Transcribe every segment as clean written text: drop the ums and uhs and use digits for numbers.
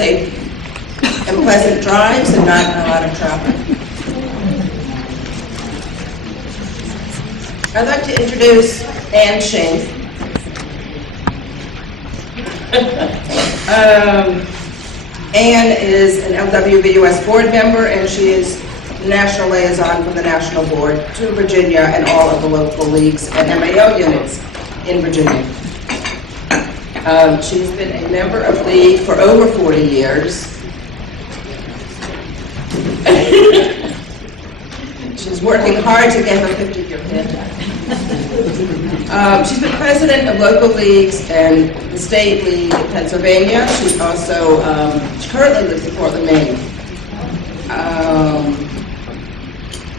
safe and pleasant drives and not a lot of traffic. I'd like to introduce Anne Schink. Anne is an LWVUS board member, and she is National Liaison for the National Board to Virginia and all of the local leagues and MAO units in Virginia. She's been a member of League for over 40 years. She's working hard to get her 50-year plan. She's been president of local leagues and the state league in Pennsylvania. She's also, she currently lives in Portland, Maine.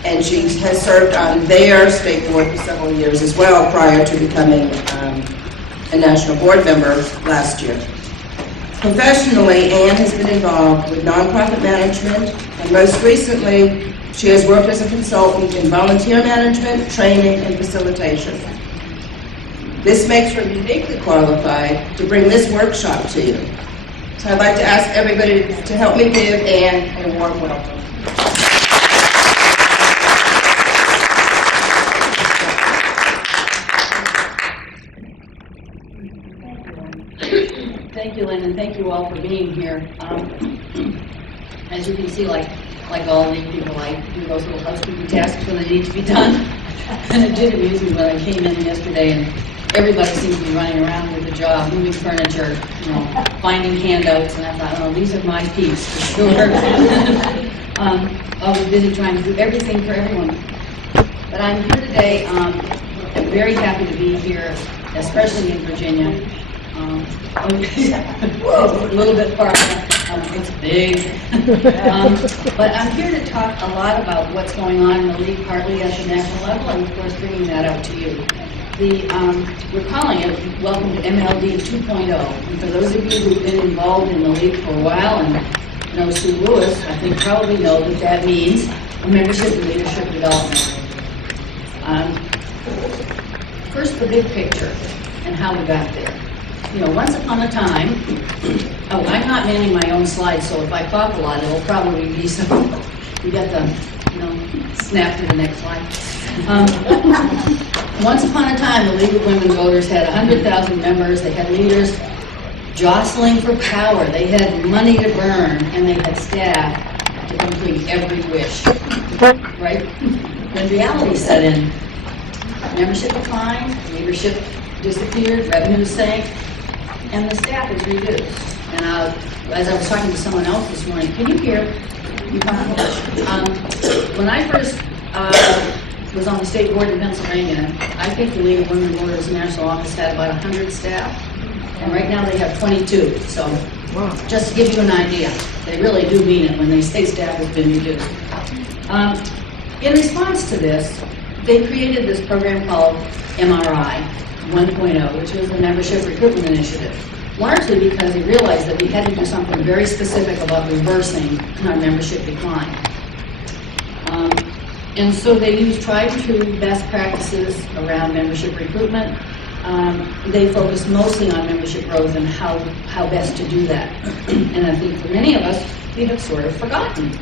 And she has served on their state board for several years as well prior to becoming a national board member last year. Professionally, Anne has been involved with nonprofit management, and most recently, she has worked as a consultant in volunteer management, training, and facilitation. This makes her uniquely qualified to bring this workshop to you. So I'd like to ask everybody to help me give Anne a warm welcome. Thank you, Lynn, and thank you all for being here. As you can see, like all league people, I do those little housekeeping tasks when they need to be done. And it did amuse me when I came in yesterday and everybody seems to be running around with a job, moving furniture, finding handouts, and I thought, oh, these are my peeps for sure. I was busy trying to do everything for everyone. But I'm here today. I'm very happy to be here, especially in Virginia. A little bit far, it's big. But I'm here to talk a lot about what's going on in the league, partly at the national level, and of course bringing that out to you. We're calling it Welcome to MLD 2.0. And for those of you who've been involved in the league for a while and know Sue Lewis, I think probably know that that means a membership and leadership development. First, the big picture and how we got there. Once upon a time, I'm not manning my own slides, so if I talk a lot, it'll probably be so we get the, snap to the next slide. Once upon a time, the League of Women Voters had 100,000 members. They had leaders jostling for power. They had money to burn, and they had staff to complete every wish. Right? When reality set in, membership declined, leadership disappeared, revenue sank, and the staff was reduced. And as I was talking to someone else this morning, can you hear? When I first was on the state board in Pennsylvania, I think the League of Women Voters National Office had about 100 staff, and right now they have 22. So, just to give you an idea, they really do mean it when they say staff has been reduced. In response to this, they created this program called MRI 1.0, which was the Membership Recruitment Initiative, largely because they realized that we had to do something very specific about reversing our membership decline. And so they used tried and true best practices around membership recruitment. They focused mostly on membership growth and how best to do that. And I think for many of us, we have sort of forgotten.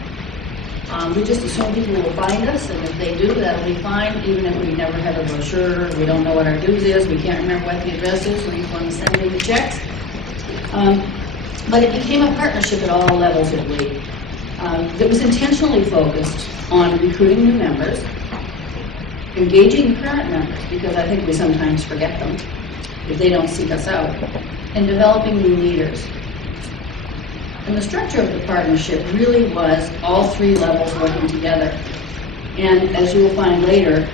We just assume people will find us, and if they do, that'll be fine, even if we never have a brochure, we don't know what our dues is, we can't remember what the address is, we want to send in the checks. But it became a partnership at all levels of League. That was intentionally focused on recruiting new members, engaging current members, because I think we sometimes forget them if they don't seek us out, and developing new leaders. And the structure of the partnership really was all three levels working together. And as you will find later,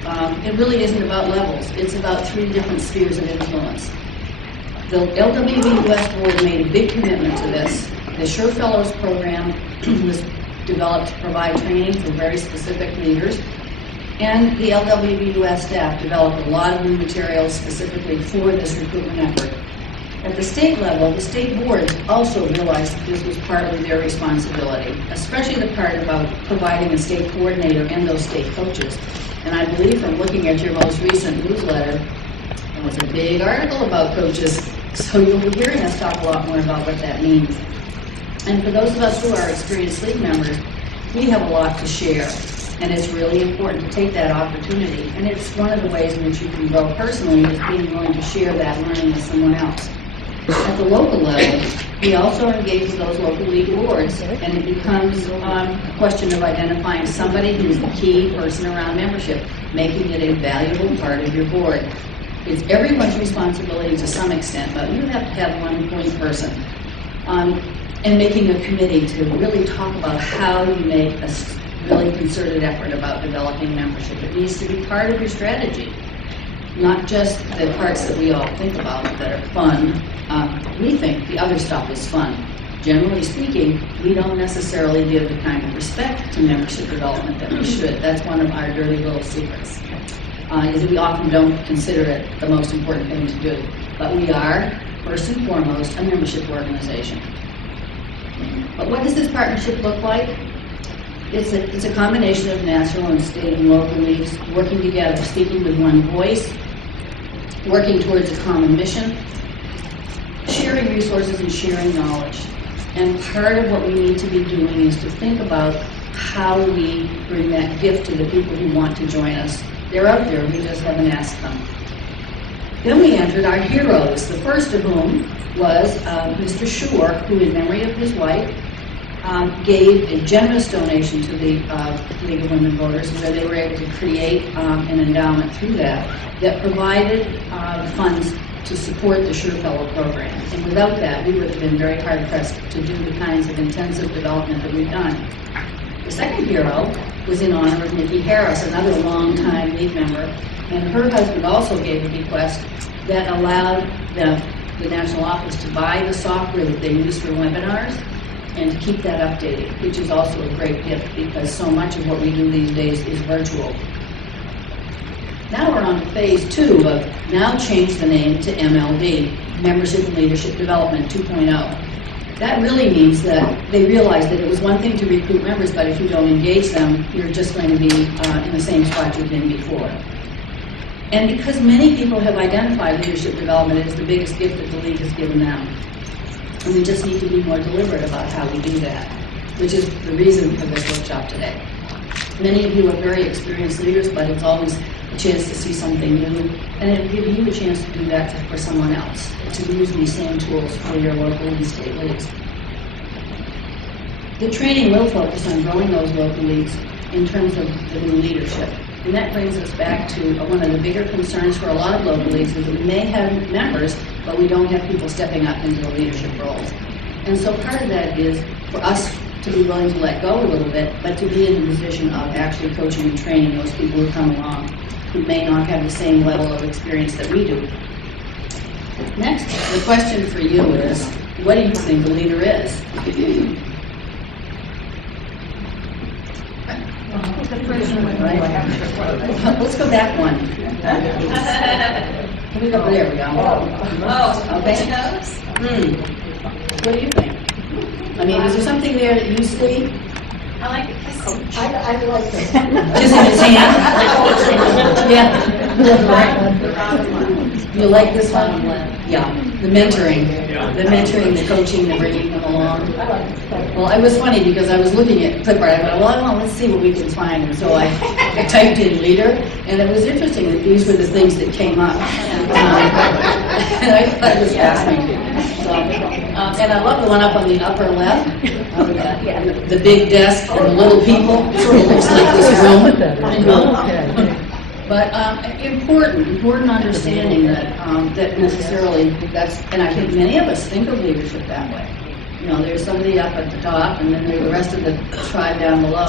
it really isn't about levels. It's about three different spheres of influence. The LWV-VA board made a big commitment to this. The Sure Fellows program was developed to provide training for very specific leaders. And the LWV-VA staff developed a lot of new materials specifically for this recruitment effort. At the state level, the state boards also realized that this was partly their responsibility, especially the part about providing a state coordinator and those state coaches. And I believe from looking at your most recent newsletter, there was a big article about coaches, so you'll be hearing us talk a lot more about what that means. And for those of us who are experienced league members, we have a lot to share. And it's really important to take that opportunity. And it's one of the ways in which you can grow personally is being willing to share that learning with someone else. At the local level, we also engage with those local league boards, and it becomes a question of identifying somebody who's the key person around membership, making it a valuable part of your board. It's everyone's responsibility to some extent, but you have to have one point person. And making a committee to really talk about how you make a really concerted effort about developing membership. It needs to be part of your strategy, not just the parts that we all think about that are fun. We think the other stuff is fun. Generally speaking, we don't necessarily give the kind of respect to membership development that we should. That's one of our dirty little secrets, is that we often don't consider it the most important thing to do. But we are, first and foremost, a membership organization. But what does this partnership look like? It's a combination of national and state and local leagues working together, speaking with one voice, working towards a common mission, sharing resources and sharing knowledge. And part of what we need to be doing is to think about how we bring that gift to the people who want to join us. They're out there, we just haven't asked them. Then we entered our heroes, the first of whom was Mr. Shore, who in memory of his wife, gave a generous donation to the League of Women Voters, where they were able to create an endowment through that provided funds to support the Sure Fellow program. And without that, we would have been very hard-pressed to do the kinds of intensive development that we've done. The second hero was in honor of Nikki Harris, another longtime League member, and her husband also gave a bequest that allowed the national office to buy the software that they use for webinars and to keep that updated, which is also a great gift because so much of what we do these days is virtual. Now we're on to phase 2 of now change the name to MLD, Membership and Leadership Development 2.0. That really means that they realized that it was one thing to recruit members, but if you don't engage them, you're just going to be in the same spot you've been before. And because many people have identified leadership development as the biggest gift that the League has given them, and we just need to be more deliberate about how we do that, which is the reason for this workshop today. Many of you are very experienced leaders, but it's always a chance to see something new, and it'll give you a chance to do that for someone else, to use these same tools for your local and state leagues. The training will focus on growing those local leagues in terms of the new leadership. And that brings us back to one of the bigger concerns for a lot of local leagues is that we may have members, but we don't have people stepping up into the leadership roles. And so part of that is for us to be willing to let go a little bit, but to be in the position of actually coaching and training those people who come along, who may not have the same level of experience that we do. Next, the question for you is, what do you think a leader is? Let's go back one. Can we go? There we go. Oh, okay. What do you think? I mean, is there something there that you see? I like the kissing. I like this. Kissing his hand? Yeah. You like this one? Yeah. The mentoring. The mentoring, the coaching, the bringing them along. Well, it was funny because I was looking at Clipboard. I went, well, let's see what we can find. And so I typed in leader, and it was interesting that these were the things that came up. And I thought it was fascinating. So, and I love the one up on the upper left. The big desk and the little people. It sort of looks like this room. But important understanding that that necessarily that's, and I think many of us think of leadership that way. You know, there's somebody up at the top, and then there's the rest of the tribe down below.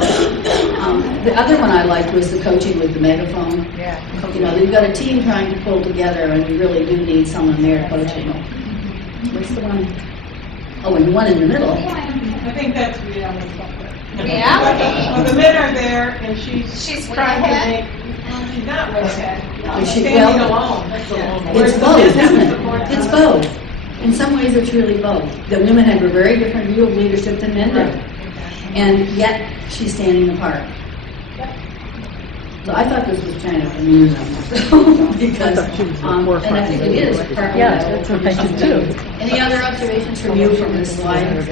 The other one I liked was the coaching with the megaphone. Yeah. You know, you've got a team trying to pull together, and you really do need someone there coaching. What's the one? Oh, and the one in the middle. I think that's reality. Reality? Well, the men are there, and she's way trying to ahead? make, she's not way ahead. Is she- Standing well, alone. That's alone. It's Whereas the both, men have isn't to it? support It's them. both. In some ways, it's really both. The women have a very different view of leadership than men do. And yet, she's standing apart. So I thought this was kind of amusing, because, and I think it is partly. Yeah, that's what I did too. Any other observations from you from this slide?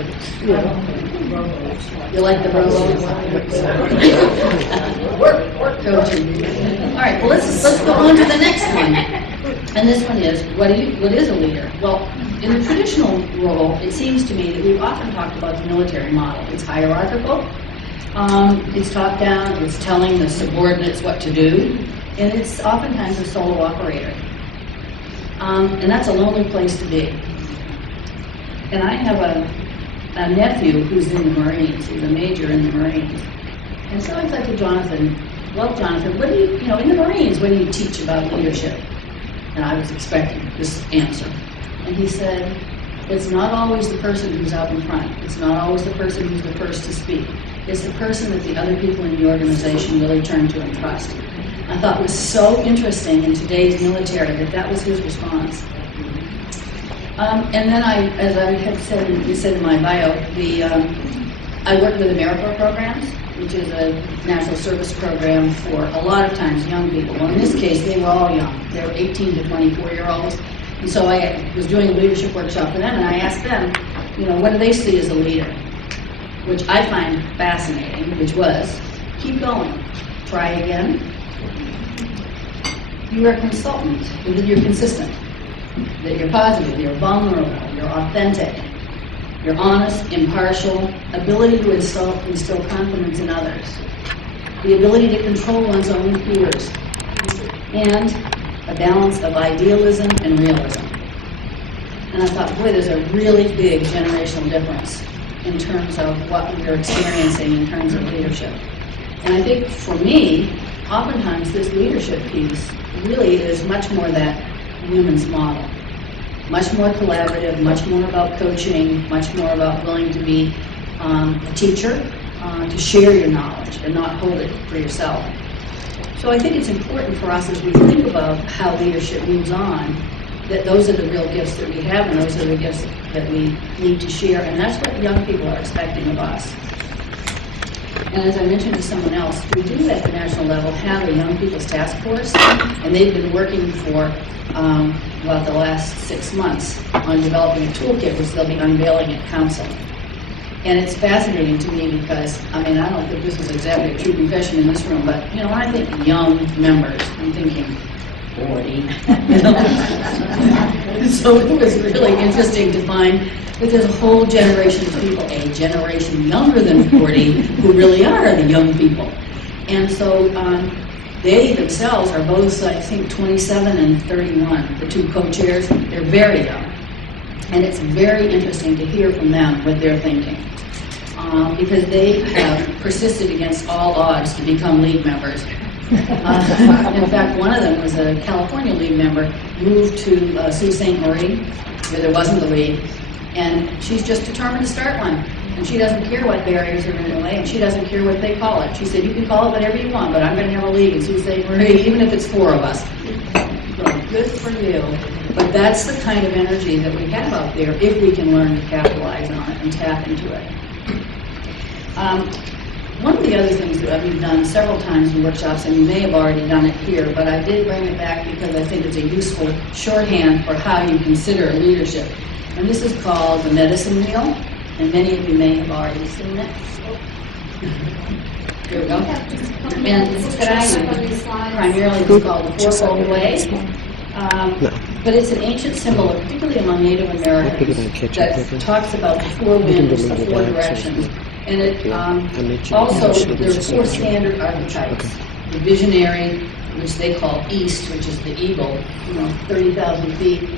You like the robo? Work coaching. All right, well, let's go on to the next one. And this one is, what is a leader? Well, in the traditional role, it seems to me that we've often talked about the military model. It's hierarchical. It's top-down, it's telling the subordinates what to do, and it's oftentimes a solo operator. And that's a lonely place to be. And I have a nephew who's in the Marines, he's a major in the Marines. And so I said to Jonathan, well, Jonathan, what do you in the Marines, what do you teach about leadership? And I was expecting this answer. And he said, it's not always the person who's out in front. It's not always the person who's the first to speak. It's the person that the other people in the organization really turn to and trust. I thought it was so interesting in today's military that was his response. And then as I had said, you said in my bio, I worked with AmeriCorps programs, which is a national service program for a lot of times young people. Well, in this case, they were all young. They were 18 to 24-year-olds. And so I was doing a leadership workshop for them, and I asked them, what do they see as a leader? Which I find fascinating, which was, keep going, try again. You are a consultant, that you're consistent, that you're positive, you're vulnerable, you're authentic, you're honest, impartial, ability to instill confidence in others, the ability to control one's own fears, and a balance of idealism and realism. And I thought, boy, there's a really big generational difference in terms of what we're experiencing in terms of leadership. And I think for me, oftentimes this leadership piece really is much more that women's model. Much more collaborative, much more about coaching, much more about willing to be a teacher, to share your knowledge and not hold it for yourself. So I think it's important for us as we think about how leadership moves on, that those are the real gifts that we have, and those are the gifts that we need to share, and that's what young people are expecting of us. And as I mentioned to someone else, we do at the national level have a young people's task force, and they've been working for the last 6 months on developing a toolkit which they'll be unveiling at council. And it's fascinating to me because, I don't think this is exactly a true confession in this room, but when I think young members, I'm thinking 40. So it was really interesting to find that there's a whole generation of people, a generation younger than 40, who really are the young people. And so they themselves are both, I think, 27 and 31, the two co-chairs. They're very young. And it's very interesting to hear from them what they're thinking. Because they have persisted against all odds to become league members. In fact, one of them was a California league member, moved to Sault Ste. Marie, where there wasn't a league, and she's just determined to start one. And she doesn't care what barriers are in the way, and she doesn't care what they call it. She said, you can call it whatever you want, but I'm going to have a league in Sault Ste. Marie, even if it's 4 of us. So, good for you. But that's the kind of energy that we have out there if we can learn to capitalize on it and tap into it. One of the other things that we've done several times in workshops, and you may have already done it here, but I did bring it back because I think it's a useful shorthand for how you consider leadership. And this is called the medicine wheel, and many of you may have already seen it. Here we go. And it's primarily it's called the fourfold way. But it's an ancient symbol, particularly among Native Americans, that talks about the 4 winds, the 4 directions. And it also, there's 4 standard archetypes. The visionary, which they call East, which is the eagle, 30,000 feet,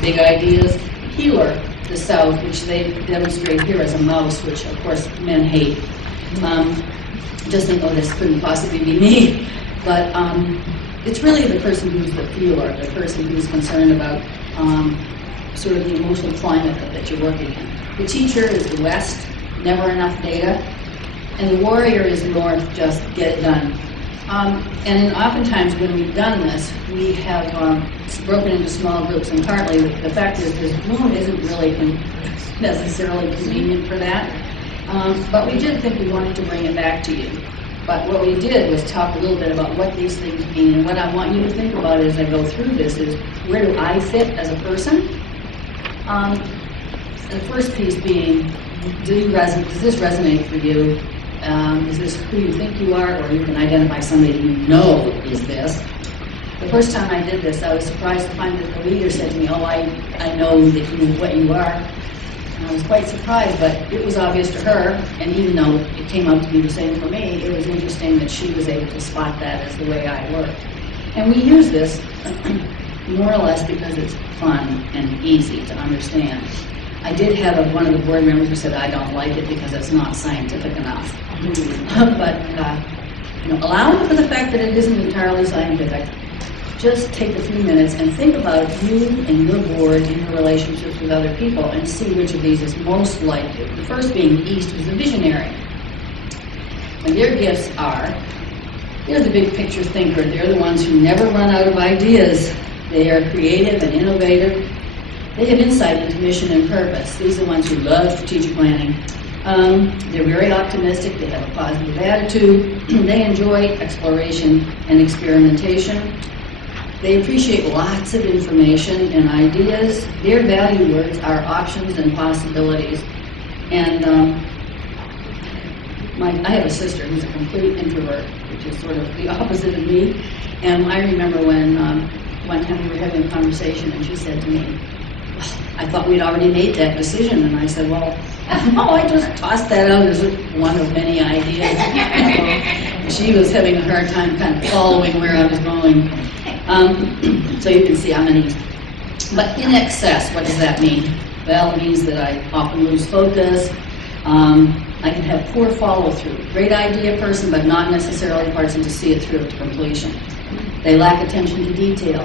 big ideas. Healer, the South, which they demonstrate here as a mouse, which of course men hate. Just think, oh, this couldn't possibly be me. But it's really the person who's the feeler, the person who's concerned about sort of the emotional climate that you're working in. The teacher is the West, never enough data, and the warrior is north, just get it done. And oftentimes when we've done this, we have broken into small groups, and partly the fact is this room isn't really necessarily convenient for that. But we did think we wanted to bring it back to you. But what we did was talk a little bit about what these things mean, and what I want you to think about as I go through this is, where do I fit as a person? The first piece being, does this resonate for you? Is this who you think you are, or you can identify somebody you know is this? The first time I did this, I was surprised to find that the leader said to me, oh, I know that what you are. And I was quite surprised, but it was obvious to her, and even though it came out to be the same for me, it was interesting that she was able to spot that as the way I work. And we use this more or less because it's fun and easy to understand. I did have one of the board members who said, I don't like it because it's not scientific enough. But allowing for the fact that it isn't entirely scientific, just take a few minutes and think about you and your board and your relationships with other people and see which of these is most like you. The first being the East, who's a visionary. And their gifts are, they're the big picture thinker. They're the ones who never run out of ideas. They are creative and innovative. They have insight into mission and purpose. These are the ones who love strategic planning. They're very optimistic. They have a positive attitude. They enjoy exploration and experimentation. They appreciate lots of information and ideas. Their value words are options and possibilities. And I have a sister who's a complete introvert, which is sort of the opposite of me. And I remember when one time we were having a conversation and she said to me, I thought we'd already made that decision. And I said, well, I just tossed that out as one of many ideas. She was having a hard time kind of following where I was going. So you can see I'm an East. But in excess, what does that mean? Well, it means that I often lose focus. I can have poor follow-through. Great idea person, but not necessarily the person to see it through to completion. They lack attention to detail.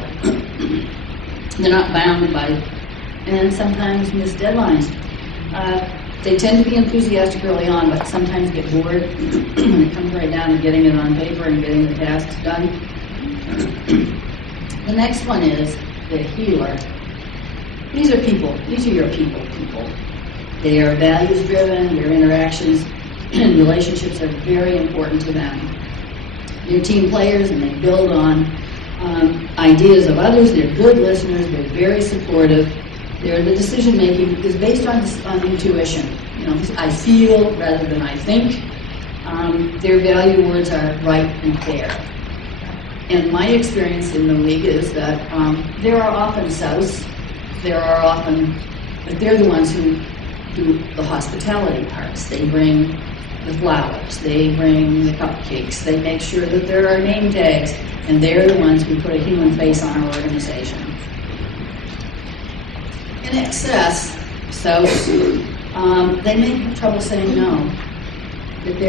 They're not bound by, and sometimes miss deadlines. They tend to be enthusiastic early on, but sometimes get bored when it comes right down to getting it on paper and getting the tasks done. The next one is the healer. These are people. These are your people. They are values-driven. Their interactions and relationships are very important to them. They're team players, and they build on ideas of others. They're good listeners. They're very supportive. The decision-making is based on intuition. I feel rather than I think. Their value words are right and fair. And my experience in the league is that there are often Souths, but they're the ones who do the hospitality parts. They bring the flowers, they bring the cupcakes, they make sure that there are name tags, and they're the ones who put a human face on our organization. In excess, Souths, they may have trouble saying no. That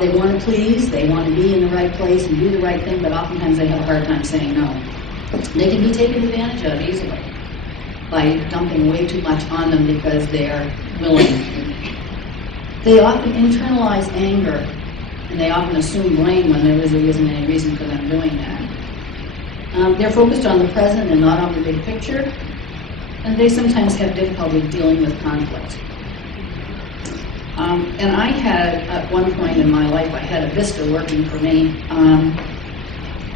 they want to please, they want to be in the right place and do the right thing, but oftentimes they have a hard time saying no. They can be taken advantage of easily by dumping way too much on them because they're willing. They often internalize anger, and they often assume blame when there really isn't any reason for them doing that. They're focused on the present and not on the big picture, and they sometimes have difficulty dealing with conflict. And I had, at one point in my life, I had a Vista working for me,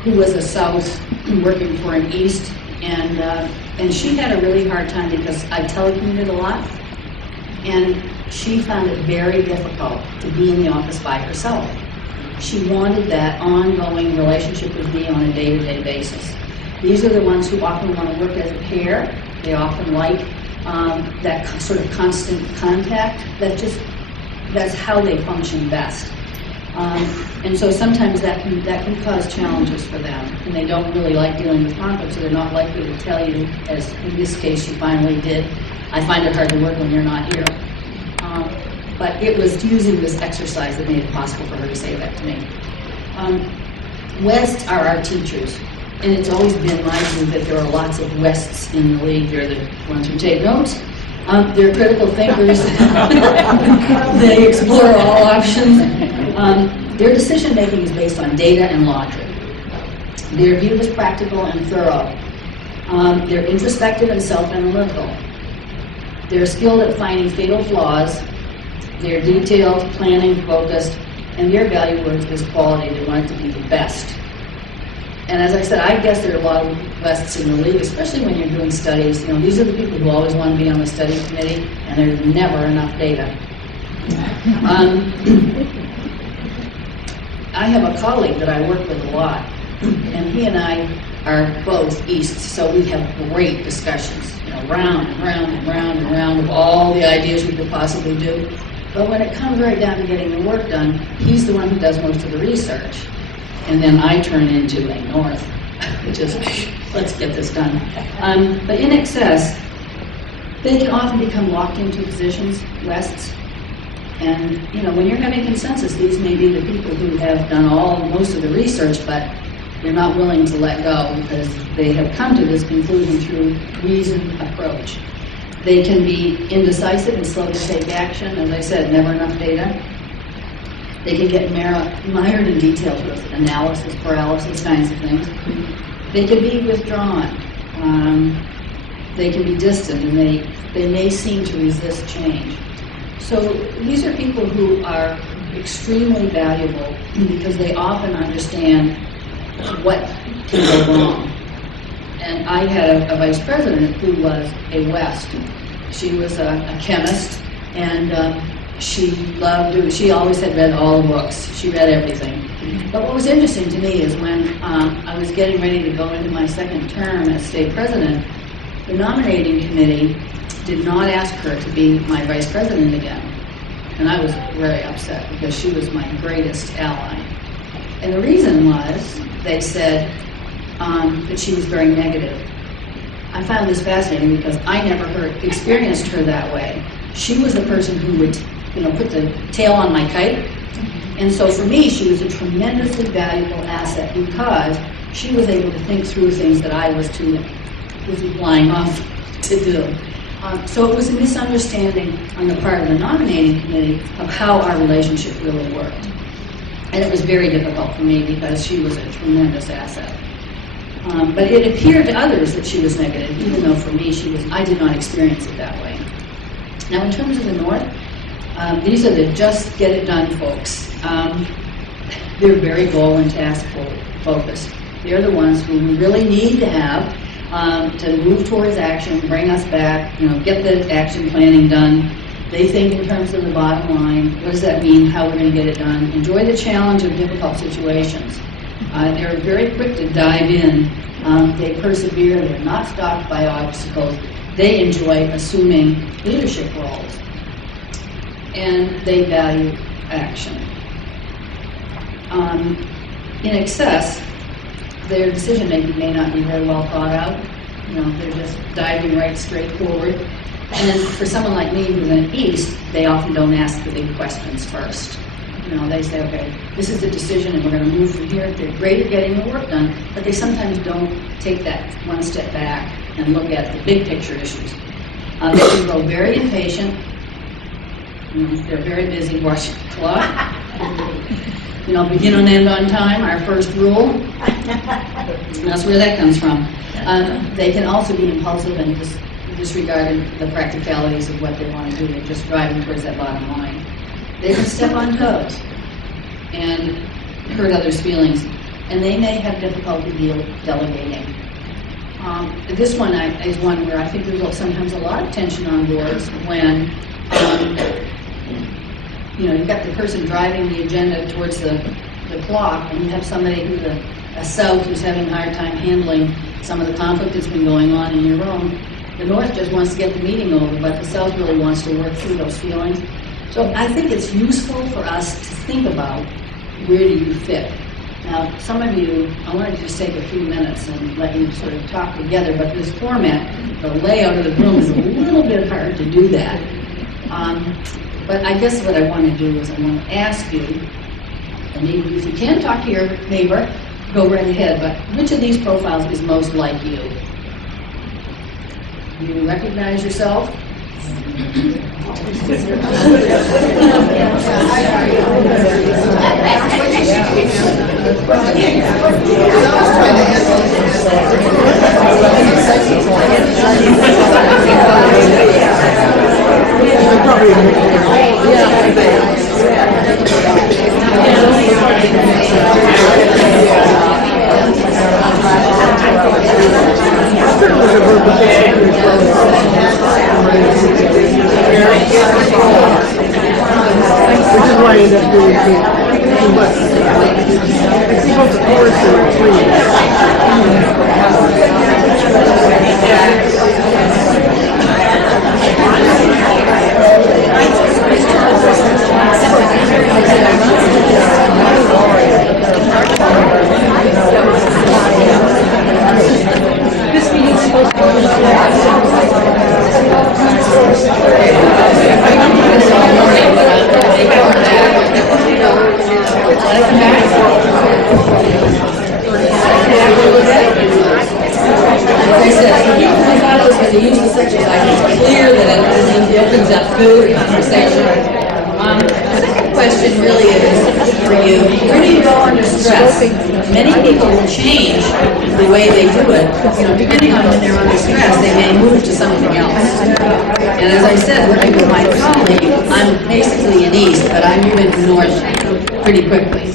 who was a South working for an East, and she had a really hard time because I telecommuted a lot, and she found it very difficult to be in the office by herself. She wanted that ongoing relationship with me on a day-to-day basis. These are the ones who often want to work as a pair. They often like that sort of constant contact. That's how they function best. And so sometimes that can cause challenges for them, and they don't really like dealing with conflict, so they're not likely to tell you, as in this case she finally did, I find it hard to work when you're not here. But it was using this exercise that made it possible for her to say that to me. Wests are our teachers, and it's always been my view that there are lots of Wests in the league. They're the ones who take notes. They're critical thinkers. They explore all options. Their decision-making is based on data and logic. They're viewed as practical and thorough. They're introspective and self-analytical. They're skilled at finding fatal flaws. They're detailed, planning, focused, And their value is quality. They want it to be the best. And as I said, I guess there are a lot of Wests in the league, especially when you're doing studies. You know, these are the people who always want to be on the study committee, and there's never enough data. I have a colleague that I work with a lot, and he and I are both East, so we have great discussions, you know, round and round and round and round of all the ideas we could possibly do. But when it comes right down to getting the work done, he's the one who does most of the research. And then I turn into a North, just, let's get this done. But in excess, they can often become locked into positions, Wests. And, you know, when you're having consensus, these may be the people who have done most of the research, but they're not willing to let go because they have come to this conclusion through reasoned approach. They can be indecisive and slow to take action. As I said, never enough data. They can get mired in details with analysis, paralysis, kinds of things. They can be withdrawn. They can be distant, and they may seem to resist change. So these are people who are extremely valuable because they often understand what can go wrong. And I had a vice president who was a West. She was a chemist, and she always had read all the books. She read everything. But what was interesting to me is when I was getting ready to go into my second term as state president, the nominating committee did not ask her to be my vice president again. And I was very upset because she was my greatest ally. And the reason was, they said that she was very negative. I found this fascinating because I never experienced her that way. She was the person who would, you know, put the tail on my kite. And so for me, she was a tremendously valuable asset because she was able to think through things that I was too flying off to do. So it was a misunderstanding on the part of the nominating committee of how our relationship really worked. And it was very difficult for me because she was a tremendous asset. But it appeared to others that she was negative, even though for me, I did not experience it that way. Now, in terms of the North, these are the just get it done folks. They're very goal and task focused. They're the ones who we really need to have to move towards action, bring us back, you know, get the action planning done. They think in terms of the bottom line. What does that mean? How we're going to get it done? Enjoy the challenge of difficult situations. They're very quick to dive in. They persevere. They're not stopped by obstacles. They enjoy assuming leadership roles. And they value action. In excess, their decision-making may not be very well thought out. You know, they're just diving right straight forward. And for someone like me who's in the East, they often don't ask the big questions first. You know, they say, okay, this is the decision and we're going to move from here. They're great at getting the work done, but they sometimes don't take that one step back and look at the big picture issues. They can grow very impatient. You know, they're very busy watching the clock. You know, begin and end on time, our first rule. That's where that comes from. They can also be impulsive and disregard the practicalities of what they want to do. They're just driving towards that bottom line. They can step on toes and hurt others' feelings, and they may have difficulty delegating. This one is one where I think there's sometimes a lot of tension on boards when you know, you've got the person driving the agenda towards the clock, and you have somebody who's a South who's having a hard time handling some of the conflict that's been going on in your room. The North just wants to get the meeting over, but the South really wants to work through those feelings. So I think it's useful for us to think about where do you fit. Now, some of you, I want to just take a few minutes and let you sort of talk together, but this format, the layout of the room is a little bit hard to do that. But I guess what I want to do is I want to ask you, and if you can talk to your neighbor, go right ahead, but which of these profiles is most like you? Do you recognize yourself? trying to do the course in 3 years. Like I said, I thought I was going to use the subject, I think it's clear that it opens up good conversation. The question really is for you, where do you go under stress? Many people will change the way they do it, depending on when they're under stress, they may move to something else. And as I said, working with my colleague, I'm basically in East, but I move into North pretty quickly.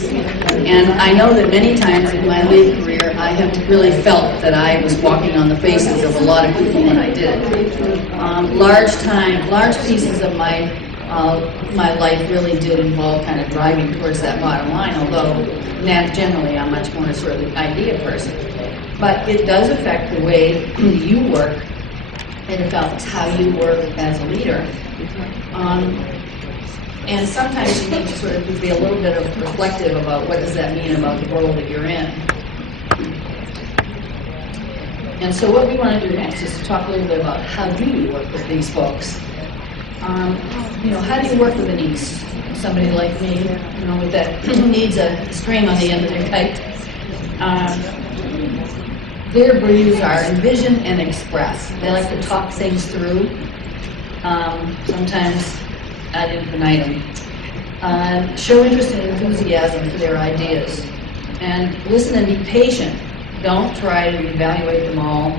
And I know that many times in my late career, I have really felt that I was walking on the faces of a lot of people when I did it. Large pieces of my life really did involve kind of driving towards that bottom line, although generally I'm much more sort of the idea person. But it does affect the way you work. It affects how you work as a leader. And sometimes you need to sort of be a little bit of reflective about what does that mean about the world that you're in. And so what we want to do next is to talk a little bit about how do you work with these folks. How do you work with an East? Somebody like me, with that needs a string on the end of their kite. Their views are envision and express. They like to talk things through. Sometimes ad infinitum. Show interest and enthusiasm for their ideas. And listen and be patient. Don't try to evaluate them all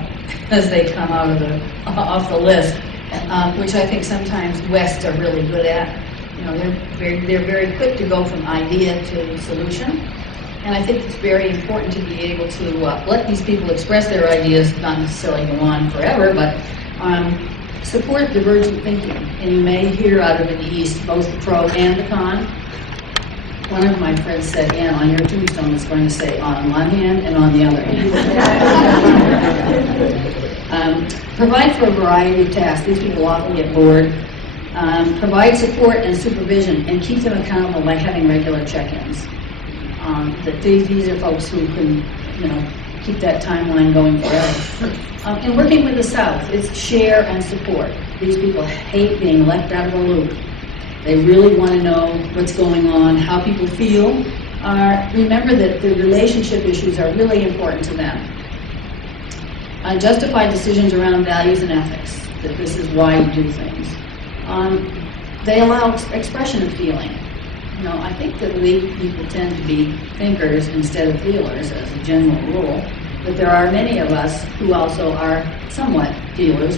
as they come out of off the list, which I think sometimes Wests are really good at. They're very quick to go from idea to solution. And I think it's very important to be able to let these people express their ideas, not necessarily go on forever, but support divergent thinking. And you may hear out of the East both the pro and the con. One of my friends said, Anne, on your tombstone it's going to say on one hand and on the other hand. Provide for a variety of tasks. These people often get bored. Provide support and supervision and keep them accountable by having regular check-ins. These are folks who can, keep that timeline going forever. And working with the South, it's share and support. These people hate being left out of the loop. They really want to know what's going on, how people feel. Remember that the relationship issues are really important to them. Justify decisions around values and ethics, that this is why you do things. They allow expression of feeling. I think that we people tend to be thinkers instead of feelers as a general rule, but there are many of us who also are somewhat feelers.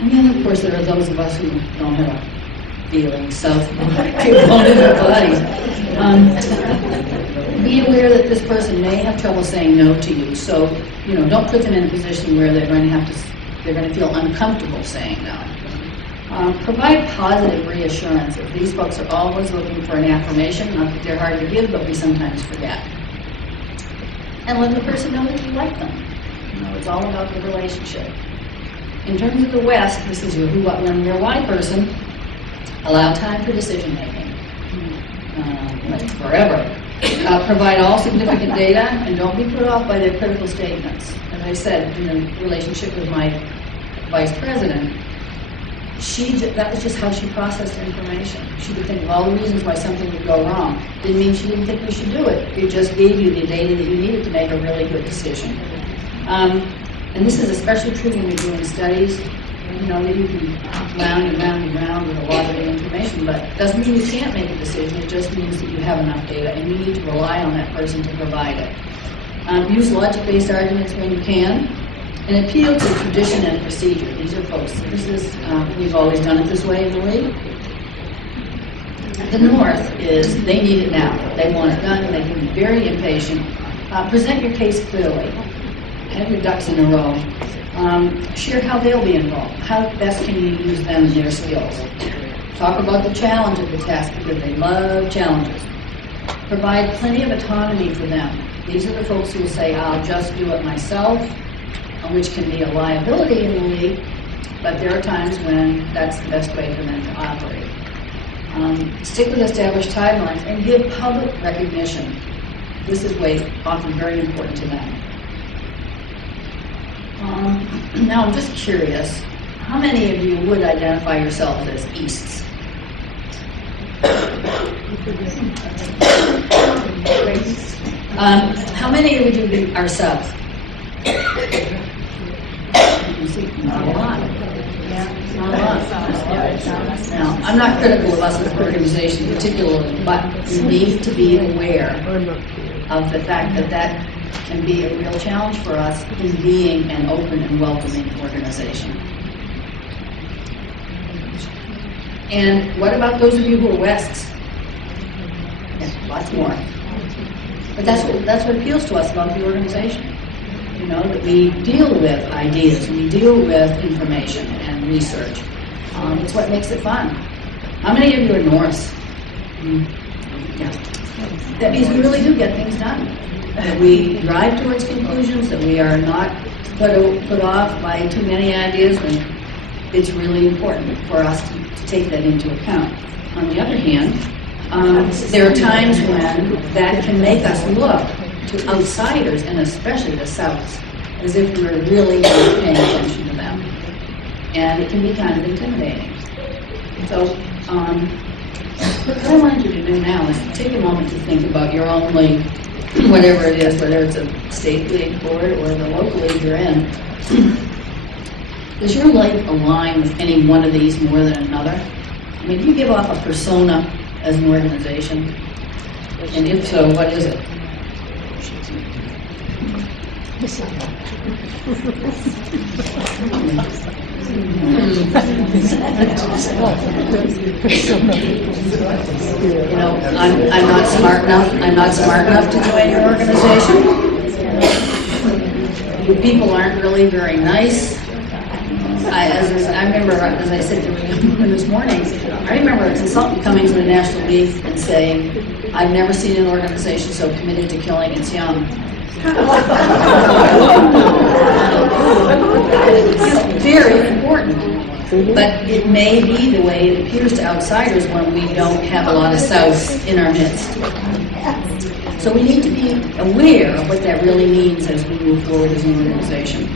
And then, of course, there are those of us who don't have a feeling, self-component of bodies. Be aware that this person may have trouble saying no to you, so don't put them in a position where they're going to feel uncomfortable saying no. Provide positive reassurance. If these folks are always looking for an affirmation, not that they're hard to give, but we sometimes forget. And let the person know that you like them. It's all about the relationship. In terms of the West, this is your who, what, when, where, why person. Allow time for decision making. Forever. Provide all significant data and don't be put off by their critical statements. As I said, in the relationship with my vice president, that was just how she processed information. She would think of all the reasons why something would go wrong. Didn't mean she didn't think we should do it. It just gave you the data that you needed to make a really good decision. And this is especially true when you're doing studies. You can round and round and round with a lot of the information, but it doesn't mean you can't make a decision. It just means that you have enough data, and you need to rely on that person to provide it. Use logic-based arguments when you can. And appeal to tradition and procedure. These are folks. We've always done it this way in the league. The North is, they need it now. They want it done, and they can be very impatient. Present your case clearly. Have your ducks in a row. Share how they'll be involved. How best can you use them and their skills. talk about the challenge of the task because they love challenges. Provide plenty of autonomy for them. These are the folks who will say, I'll just do it myself, which can be a liability in the league, but there are times when that's the best way for them to operate. Stick with established timelines and give public recognition. This is often very important to them. Now I'm just curious, how many of you would identify yourselves as Easts? How many of you are South? Not a lot. Not a lot. Now, I'm not critical of us as an organization particularly, but we need to be aware of the fact that that can be a real challenge for us in being an open and welcoming organization. And what about those of you who are Wests? Yeah, lots more. But that's what appeals to us about the organization. You know, that we deal with ideas, we deal with information and research. It's what makes it fun. How many of you are Norse? Yeah. That means we really do get things done. That we drive towards conclusions, that we are not put off by too many ideas, and it's really important for us to take that into account. On the other hand, there are times when that can make us look to outsiders, and especially the Souths, as if we're really not paying attention to them. And it can be kind of intimidating. So, what I want you to do now is take a moment to think about your own league, whatever it is, whether it's a state league board or the local league you're in. Does your league align with any one of these more than another? I mean, do you give off a persona as an organization? And if so, what is it? You know, I'm not smart enough to join your organization. You people aren't really very nice. I remember, as I said to you this morning, I remember a consultant coming to the National League and saying, I've never seen an organization so committed to killing its young. It's very important, but it may be the way it appears to outsiders when we don't have a lot of Souths in our midst. So we need to be aware of what that really means as we move forward as an organization.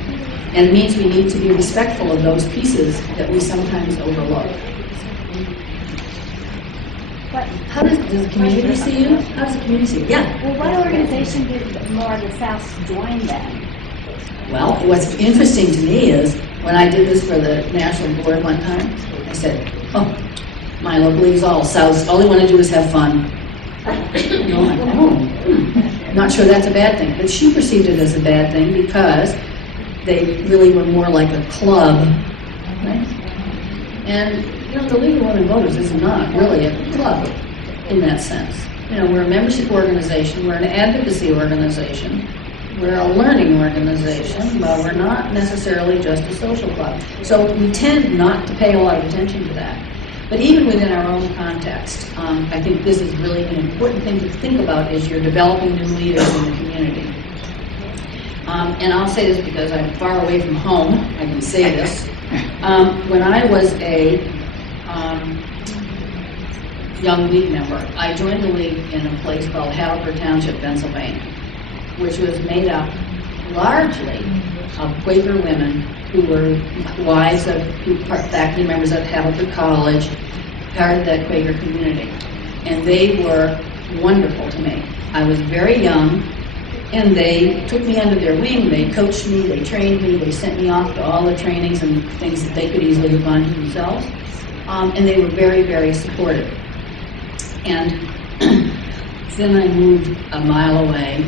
And it means we need to be respectful of those pieces that we sometimes overlook. How does the community see you? How does the community see you? Yeah. Well, what organization did more of the Souths join then? Well, what's interesting to me is when I did this for the national board one time, I said, oh, my local league's all Souths. All they want to do is have fun. You know, like, I'm not sure that's a bad thing. But she perceived it as a bad thing because they really were more like a club, right? And you know, the League of Women Voters is not really a club in that sense. You know, we're a membership organization, we're an advocacy organization, we're a learning organization, but we're not necessarily just a social club. So we tend not to pay a lot of attention to that. But even within our own context, I think this is really an important thing to think about as you're developing new leaders in the community. And I'll say this because I'm far away from home, I can say this. When I was a young league member, I joined the league in a place called Haverford Township, Pennsylvania, which was made up largely of Quaker women who were wives of faculty members at Haverford College, part of that Quaker community. And they were wonderful to me. I was very young, and they took me under their wing. They coached me, they trained me, they sent me off to all the trainings and things that they could easily have gone to themselves. And they were very, very supportive. And then I moved a mile away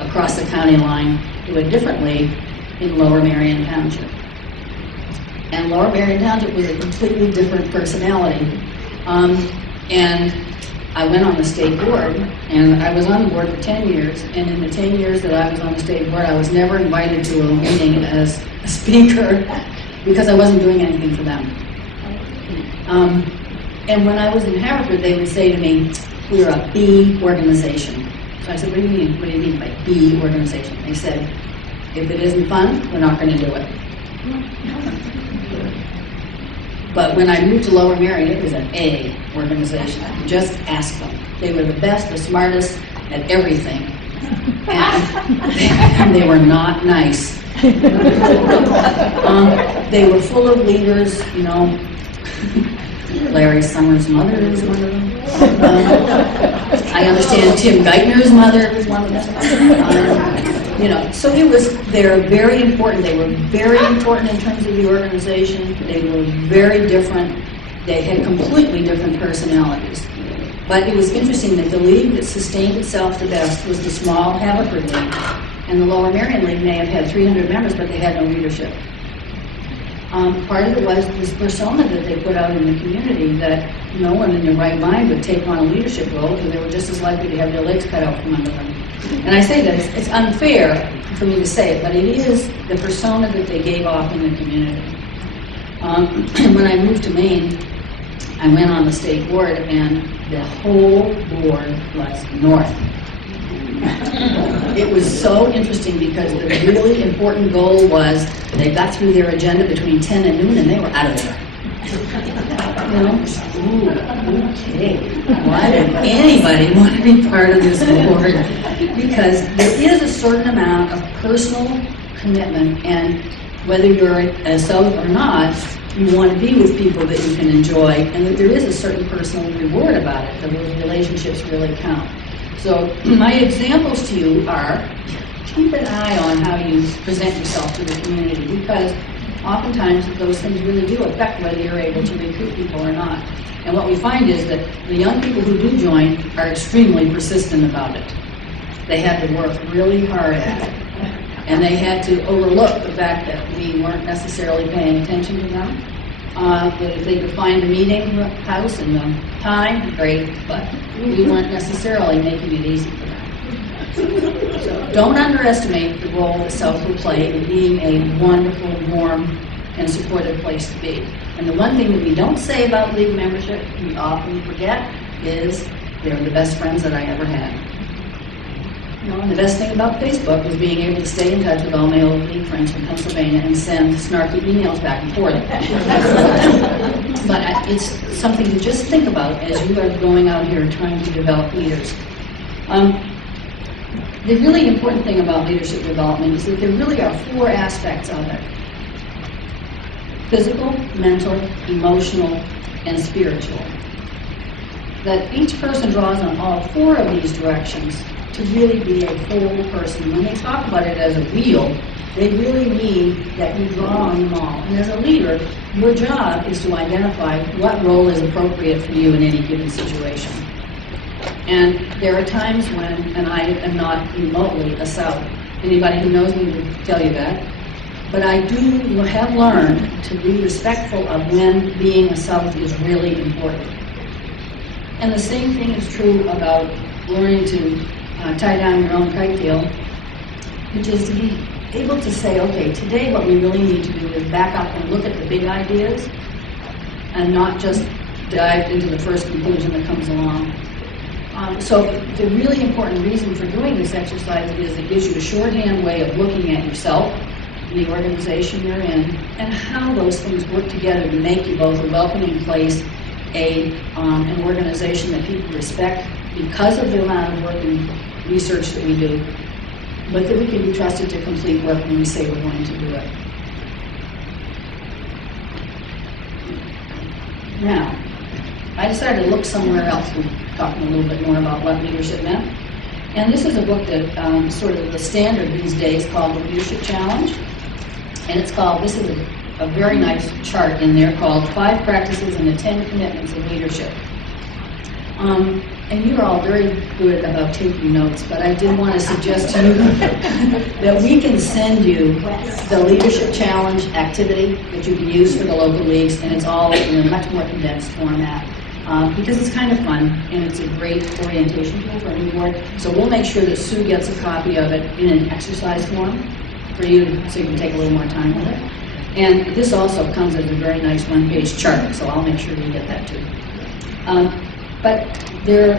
across the county line to a different league in Lower Marion Township. And Lower Marion Township was a completely different personality. And I went on the state board, and I was on the board for 10 years, and in the 10 years that I was on the state board, I was never invited to a meeting as a speaker because I wasn't doing anything for them. And when I was in Haverford, they would say to me, we're a B organization. So I said, what do you mean? What do you mean by B organization? They said, if it isn't fun, we're not going to do it. But when I moved to Lower Merion, it was an A organization. Just ask them. They were the best, the smartest at everything. And they were not nice. They were full of leaders, you know. Larry Summers' mother was one of them. I understand Tim Geithner's mother was one of them. You know, so they're very important. They were very important in terms of the organization. They were very different. They had completely different personalities. But it was interesting that the league that sustained itself the best was the small Haverford League. And the Lower Merion League may have had 300 members, but they had no leadership. Part of it was this persona that they put out in the community that no one in their right mind would take on a leadership role because they were just as likely to have their legs cut out from under them. And I say that it's unfair for me to say it, but it is the persona that they gave off in the community. When I moved to Maine, I went on the state board, and the whole board was North. It was so interesting because the really important goal was they got through their agenda between 10 and noon and they were out of there. You know, ooh, okay. Why did anybody want to be part of this board? Because there is a certain amount of personal commitment, and whether you're a South or not, you want to be with people that you can enjoy, and that there is a certain personal reward about it, that those relationships really count. So my examples to you are, keep an eye on how you present yourself to the community, because oftentimes those things really do affect whether you're able to recruit people or not. And what we find is that the young people who do join are extremely persistent about it. They had to work really hard at it. And they had to overlook the fact that we weren't necessarily paying attention to them. That if they could find a meeting house and the time, great, but we weren't necessarily making it easy for them. So don't underestimate the role that South will play in being a wonderful, warm, and supportive place to be. And the one thing that we don't say about league membership, we often forget, is they're the best friends that I ever had. You know, and the best thing about Facebook was being able to stay in touch with all my old league friends from Pennsylvania and send snarky emails back and forth. But it's something to just think about as you are going out here trying to develop leaders. The really important thing about leadership development is that there really are 4 aspects of it: physical, mental, emotional, and spiritual. That each person draws on all 4 of these directions to really be a whole person. When they talk about it as a wheel, they really mean that you draw on them all. And as a leader, your job is to identify what role is appropriate for you in any given situation. And there are times when, and I am not remotely a South, anybody who knows me will tell you that, but I do have learned to be respectful of when being a South is really important. And the same thing is true about learning to tie down your own kite tail, which is to be able to say, okay, today what we really need to do is back up and look at the big ideas and not just dive into the first conclusion that comes along. So the really important reason for doing this exercise is it gives you a shorthand way of looking at yourself, the organization you're in, and how those things work together to make you both a welcoming place, an organization that people respect because of the amount of work and research that we do, but that we can be trusted to complete work when we say we're going to do it. Now, I decided to look somewhere else. We're talking a little bit more about what leadership meant. And this is a book that sort of the standard these days called the Leadership Challenge. And it's called, this is a very nice chart in there called 5 Practices and the 10 Commitments of Leadership. And you're all very good about taking notes, but I did want to suggest to you that we can send you the Leadership Challenge activity that you can use for the local leagues, and it's all in a much more condensed format. Because it's kind of fun, and it's a great orientation tool for a new board. So we'll make sure that Sue gets a copy of it in an exercise form for you, so you can take a little more time with it. And this also comes as a very nice 1-page chart, so I'll make sure you get that too. But they're,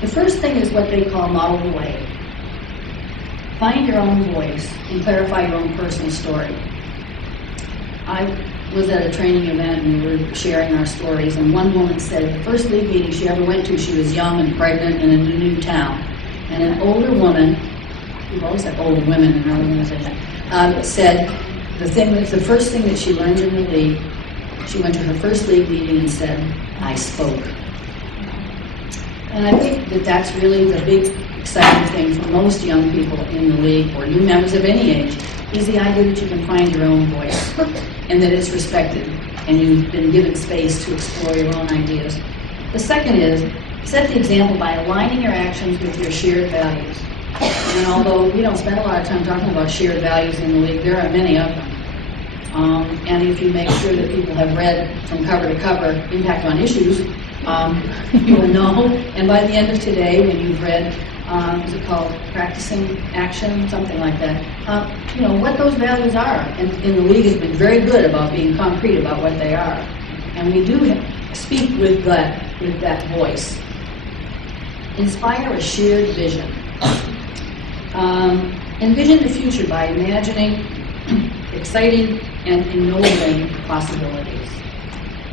the first thing is what they call model the way. Find your own voice and clarify your own personal story. I was at a training event and we were sharing our stories, and one woman said the first league meeting she ever went to, she was young and pregnant and in a new town. And an older woman, we've always had older women in our organization, said the first thing that she learned in the league, she went to her first league meeting and said, I spoke. And I think that that's really the big exciting thing for most young people in the league, or new members of any age, is the idea that you can find your own voice and that it's respected and you've been given space to explore your own ideas. The second is, set the example by aligning your actions with your shared values. And although we don't spend a lot of time talking about shared values in the league, there are many of them. And if you make sure that people have read from cover to cover Impact on Issues, you will know. And by the end of today, when you've read, is it called Practicing Action, something like that, you know what those values are. And the league has been very good about being concrete about what they are. And we do speak with that voice. Inspire a shared vision. Envision the future by imagining exciting and ennobling possibilities.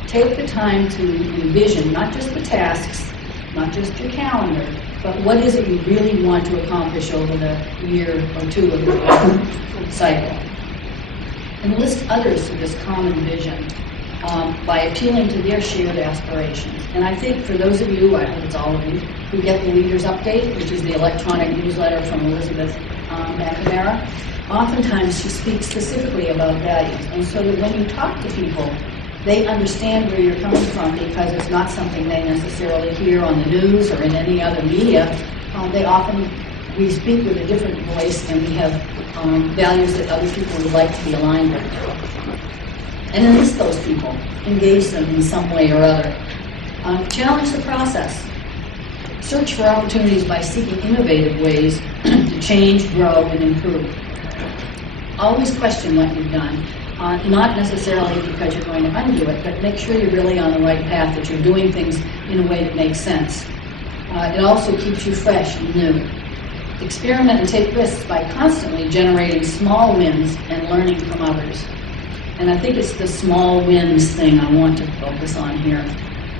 Take the time to envision not just the tasks, not just your calendar, but what is it you really want to accomplish over the year or two of the cycle. And list others to this common vision by appealing to their shared aspirations. And I think for those of you, I hope it's all of you, who get the Leaders Update, which is the electronic newsletter from Elizabeth McNamara, oftentimes she speaks specifically about values. And so that when you talk to people, they understand where you're coming from because it's not something they necessarily hear on the news or in any other media. We speak with a different voice and we have values that other people would like to be aligned with. And enlist those people, engage them in some way or other. Challenge the process. Search for opportunities by seeking innovative ways to change, grow, and improve. Always question what you've done. Not necessarily because you're going to undo it, but make sure you're really on the right path, that you're doing things in a way that makes sense. It also keeps you fresh and new. Experiment and take risks by constantly generating small wins and learning from others. And I think it's the small wins thing I want to focus on here.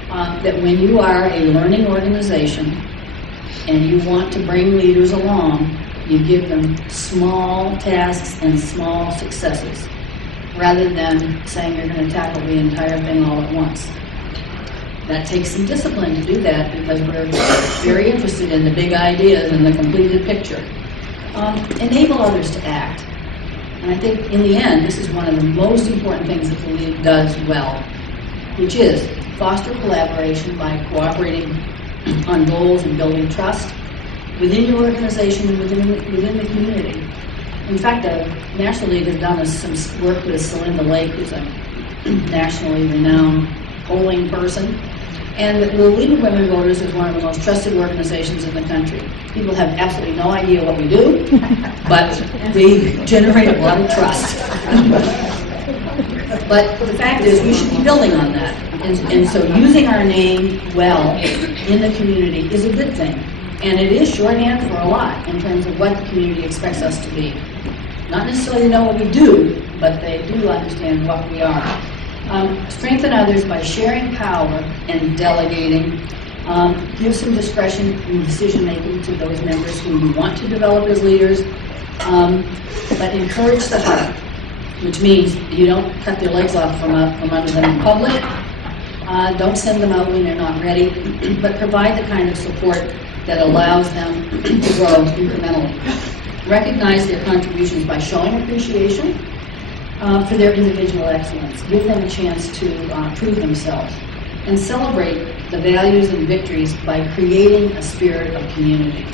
That when you are a learning organization and you want to bring leaders along, you give them small tasks and small successes, rather than saying you're going to tackle the entire thing all at once. That takes some discipline to do that because we're very interested in the big ideas and the completed picture. Enable others to act. And I think in the end, this is one of the most important things that the League does well, which is foster collaboration by cooperating on goals and building trust within your organization and within the community. In fact, the National League has done some work with Celinda Lake, who's a nationally renowned polling person. And the League of Women Voters is one of the most trusted organizations in the country. People have absolutely no idea what we do, but we generate a lot of trust. But the fact is, we should be building on that. And so using our name well in the community is a good thing. And it is shorthand for a lot in terms of what the community expects us to be. Not necessarily know what we do, but they do understand what we are. Strengthen others by sharing power and delegating. Give some discretion in decision-making to those members who you want to develop as leaders. But encourage the heart, which means you don't cut their legs off from under them in public. Don't send them out when they're not ready, but provide the kind of support that allows them to grow incrementally. Recognize their contributions by showing appreciation for their individual excellence. Give them a chance to prove themselves. And celebrate the values and victories by creating a spirit of community.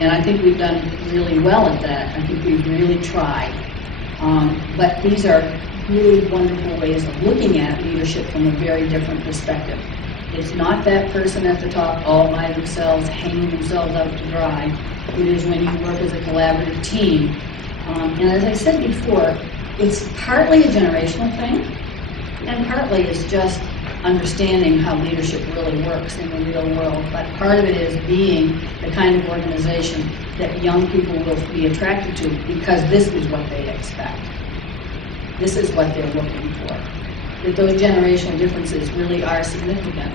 And I think we've done really well at that. I think we've really tried. But these are really wonderful ways of looking at leadership from a very different perspective. It's not that person at the top all by themselves, hanging themselves out to dry. It is when you work as a collaborative team. And as I said before, it's partly a generational thing, And partly it's just understanding how leadership really works in the real world, but part of it is being the kind of organization that young people will be attracted to because this is what they expect. This is what they're looking for. That those generational differences really are significant.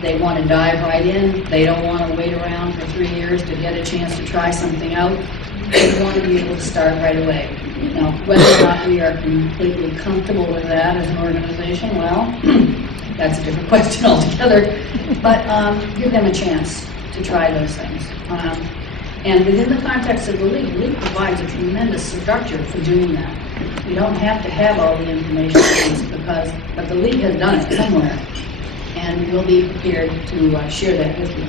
They want to dive right in. They don't want to wait around for 3 years to get a chance to try something out. They want to be able to start right away. Now, whether or not we are completely comfortable with that as an organization, well, that's a different question altogether. But give them a chance to try those things. And within the context of the league provides a tremendous structure for doing that. You don't have to have all the information but the league has done it somewhere, and we'll be prepared to share that with you.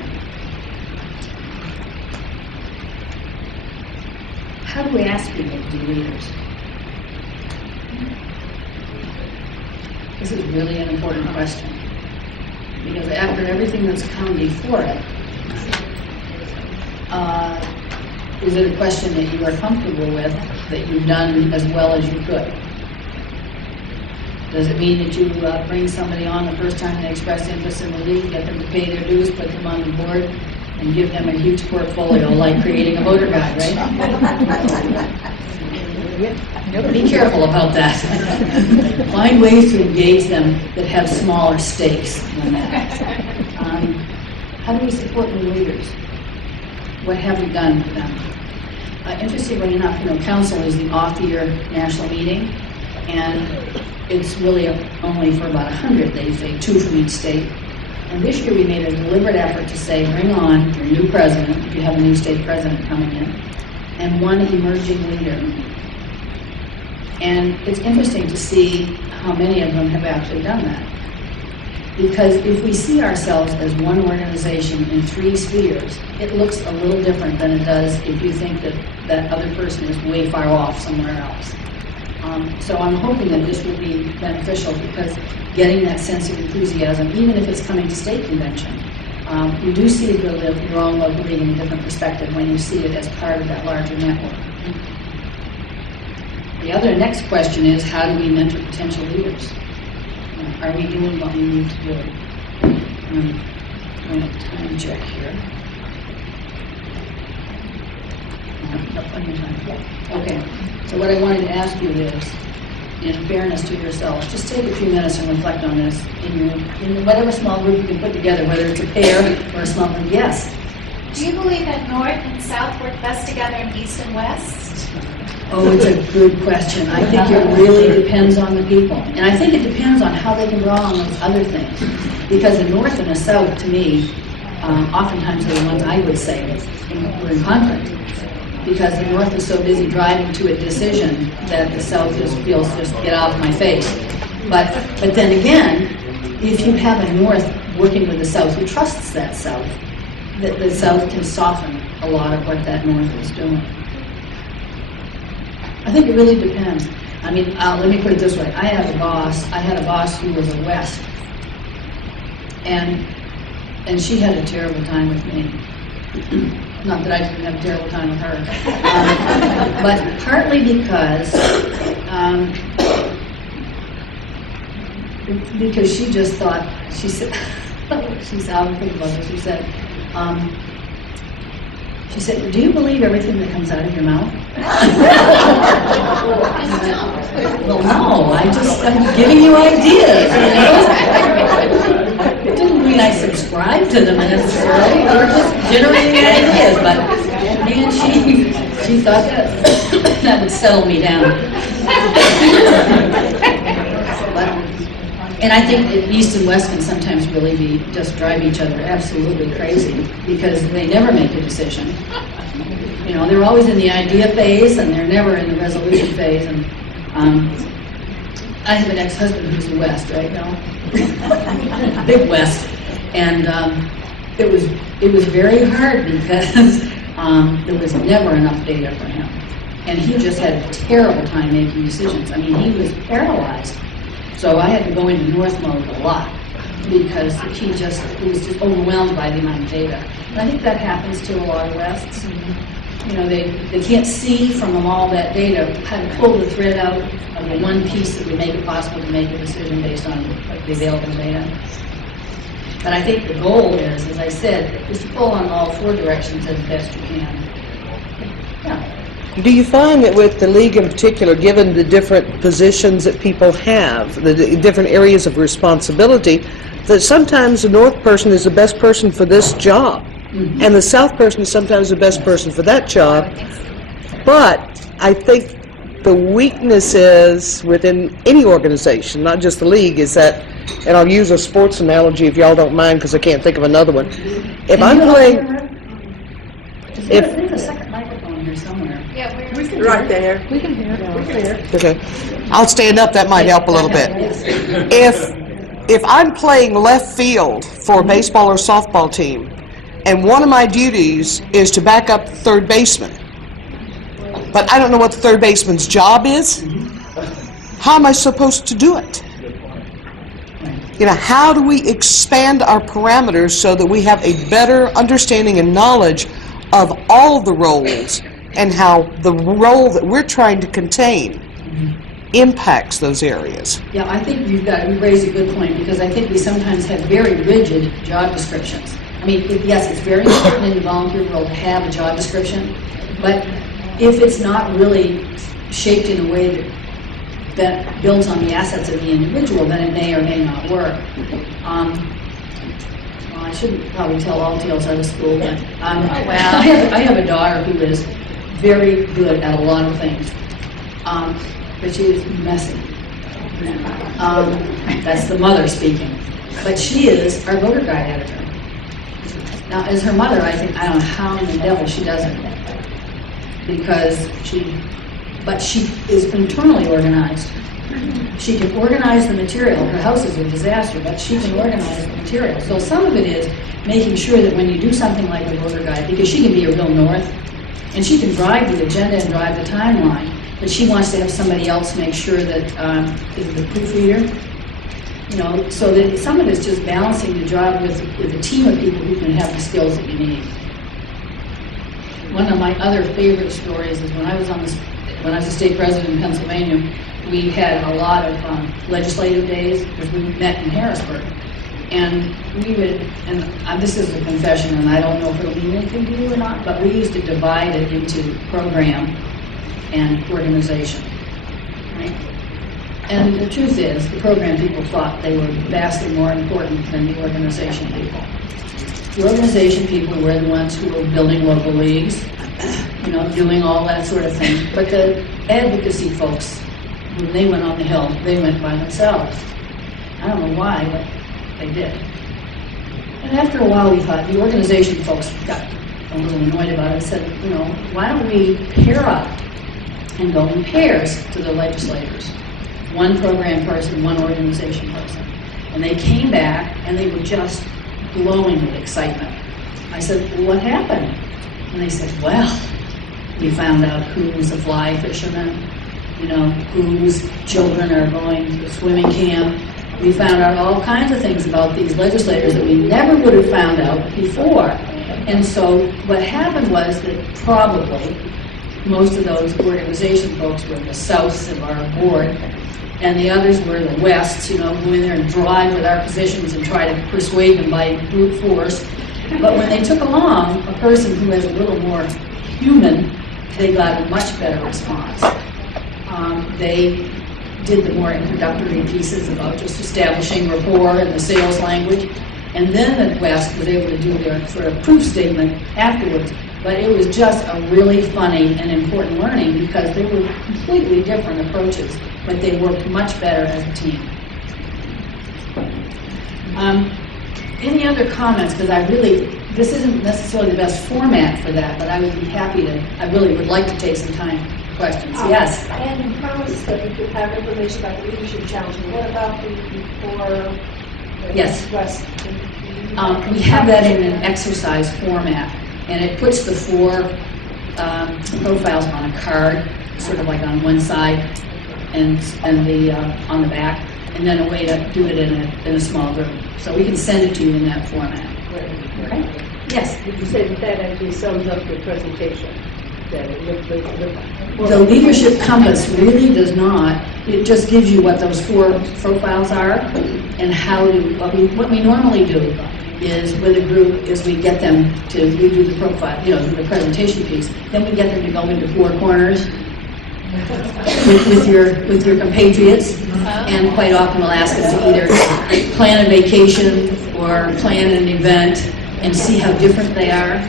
How do we ask people to be leaders? This is really an important question, because after everything that's come before it, is it a question that you are comfortable with, that you've done as well as you could? Does it mean that you bring somebody on the first time they express interest in the league, get them to pay their dues, put them on the board, and give them a huge portfolio like creating a voter guide, right? Be careful about that. Find ways to engage them that have smaller stakes than that. How do we support new leaders? What have we done for them? Interestingly enough, council is the off-year national meeting, and it's really only for about 100, they say, 2 from each state. And this year we made a deliberate effort to say, bring on your new president, if you have a new state president coming in, and 1 emerging leader. And it's interesting to see how many of them have actually done that. Because if we see ourselves as one organization in 3 spheres, it looks a little different than it does if you think that that other person is way far off somewhere else. So I'm hoping that this will be beneficial, because getting that sense of enthusiasm, even if it's coming to state convention, you do see your own local league in a different perspective when you see it as part of that larger network. The next question is, how do we mentor potential leaders? Are we doing what we need to do? I'm going to time check here. Plenty of time. Okay, so what I wanted to ask you is, in fairness to yourselves, just take a few minutes and reflect on this in whatever small group you can put together, whether it's a pair or a small group. Yes? Do you believe that North and South work best together and East and West? Oh, it's a good question. I think it really depends on the people. And I think it depends on how they can draw on those other things. Because the North and the South, to me, oftentimes are the ones I would say were in conflict. Because the North is so busy driving to a decision that the South feels just get out of my face. But then again, if you have a North working with the South who trusts that South, the South can soften a lot of what that North is doing. I think it really depends. I mean, let me put it this way. I had a boss who was a West. And she had a terrible time with me. Not that I didn't have a terrible time with her. But partly because she just thought, she said, she's out and think about this, she said, do you believe everything that comes out of your mouth? Well, no, I'm giving you ideas. It didn't mean I subscribed to them necessarily. They were just generating ideas. But man, she thought that would settle me down. And I think that East and West can sometimes really just drive each other absolutely crazy, because they never make a decision. They're always in the idea phase, and they're never in the resolution phase. And I have an ex-husband who's a West, right now, big West, and it was very hard because there was never enough data for him, and he just had a terrible time making decisions. I mean, he was paralyzed. So I had to go into North mode a lot, because he was just overwhelmed by the amount of data. And I think that happens to a lot of Wests. you know, they can't see from all that data how to pull the thread out of the one piece that would make it possible to make a decision based on the available data. But I think the goal is, as I said, is to pull on all four directions as best you can. Yeah. Do you find that with the league in particular, given the different positions that people have, the different areas of responsibility, that sometimes the north person is the best person for this job, and the south person is sometimes the best person for that job, but I think the weakness is within any organization, not just the league, is that, and I'll use a sports analogy if y'all don't mind because I can't think of another one. If I'm playing, There's a second microphone here somewhere. Yeah, we're. right there. We can hear it. Okay, I'll stand up, that might help a little bit. If I'm playing left field for a baseball or softball team, and one of my duties is to back up the third baseman, but I don't know what the third baseman's job is, how am I supposed to do it? You know, how do we expand our parameters so that we have a better understanding and knowledge of all the roles and how the role that we're trying to contain impacts those areas? Yeah, I think you raised a good point, because I think we sometimes have very rigid job descriptions. I mean, yes, it's very important in the volunteer world to have a job description, but if it's not really shaped in a way that builds on the assets of the individual, then it may or may not work. Well, I shouldn't probably tell all tales out of school, but I have a daughter who is very good at a lot of things, but she is messy. That's the mother speaking. But she is our voter guide editor. Now, as her mother, I don't know how in the devil she does it, because but she is internally organized. She can organize the material. Her house is a disaster, but she can organize the material. So some of it is making sure that when you do something like a voter guide, because she can be a real north, and she can drive the agenda and drive the timeline, but she wants to have somebody else make sure that, is the proofreader, you know, so that some of it's just balancing the job with a team of people who can have the skills that you need. One of my other favorite stories is when I was a state president in Pennsylvania, we had a lot of legislative days because we met in Harrisburg. And we would, and this is a confession, and I don't know if it'll mean anything to you or not, but we used to divide it into program and organization, right? And the truth is, the program people thought they were vastly more important than the organization people. The organization people were the ones who were building local leagues, you know, doing all that sort of thing. But the advocacy folks, when they went on the Hill, they went by themselves. I don't know why, but they did. And after a while, we thought, the organization folks got a little annoyed about it and said, you know, why don't we pair up and go in pairs to the legislators? One program person, one organization person. And they came back, and they were just glowing with excitement. I said, well, what happened? And they said, well, we found out who's a fly fisherman, you know, whose children are going to swimming camp. We found out all kinds of things about these legislators that we never would have found out before. And so what happened was that probably most of those organization folks were in the south of our board, and the others were in the west, you know, go in there and drive with our positions and try to persuade them by brute force. But when they took along a person who was a little more human, they got a much better response. They did the more introductory pieces about just establishing rapport and the sales language, and then the West was able to do their sort of proof statement afterwards. But it was just a really funny and important learning because they were completely different approaches, but they worked much better as a team. Any other comments? Because this isn't necessarily the best format for that, but I would be happy to, I really would like to take some time for questions. Yes? And in promise that we could have information about the leadership challenge. What about the before? Yes. West? We have that in an exercise format, and it puts the four profiles on a card, sort of like on one side, and the on the back, and then a way to do it in a small group. So we can send it to you in that format. Okay? Yes? Did you say that actually sums up the presentation? then? The leadership compass really does not, it just gives you what those 4 profiles are and how to, what we normally do is with a group is we get them to, we do the profile, do the presentation piece, then we get them to go into 4 corners with your compatriots, and quite often we'll ask them to either plan a vacation or plan an event and see how different they are.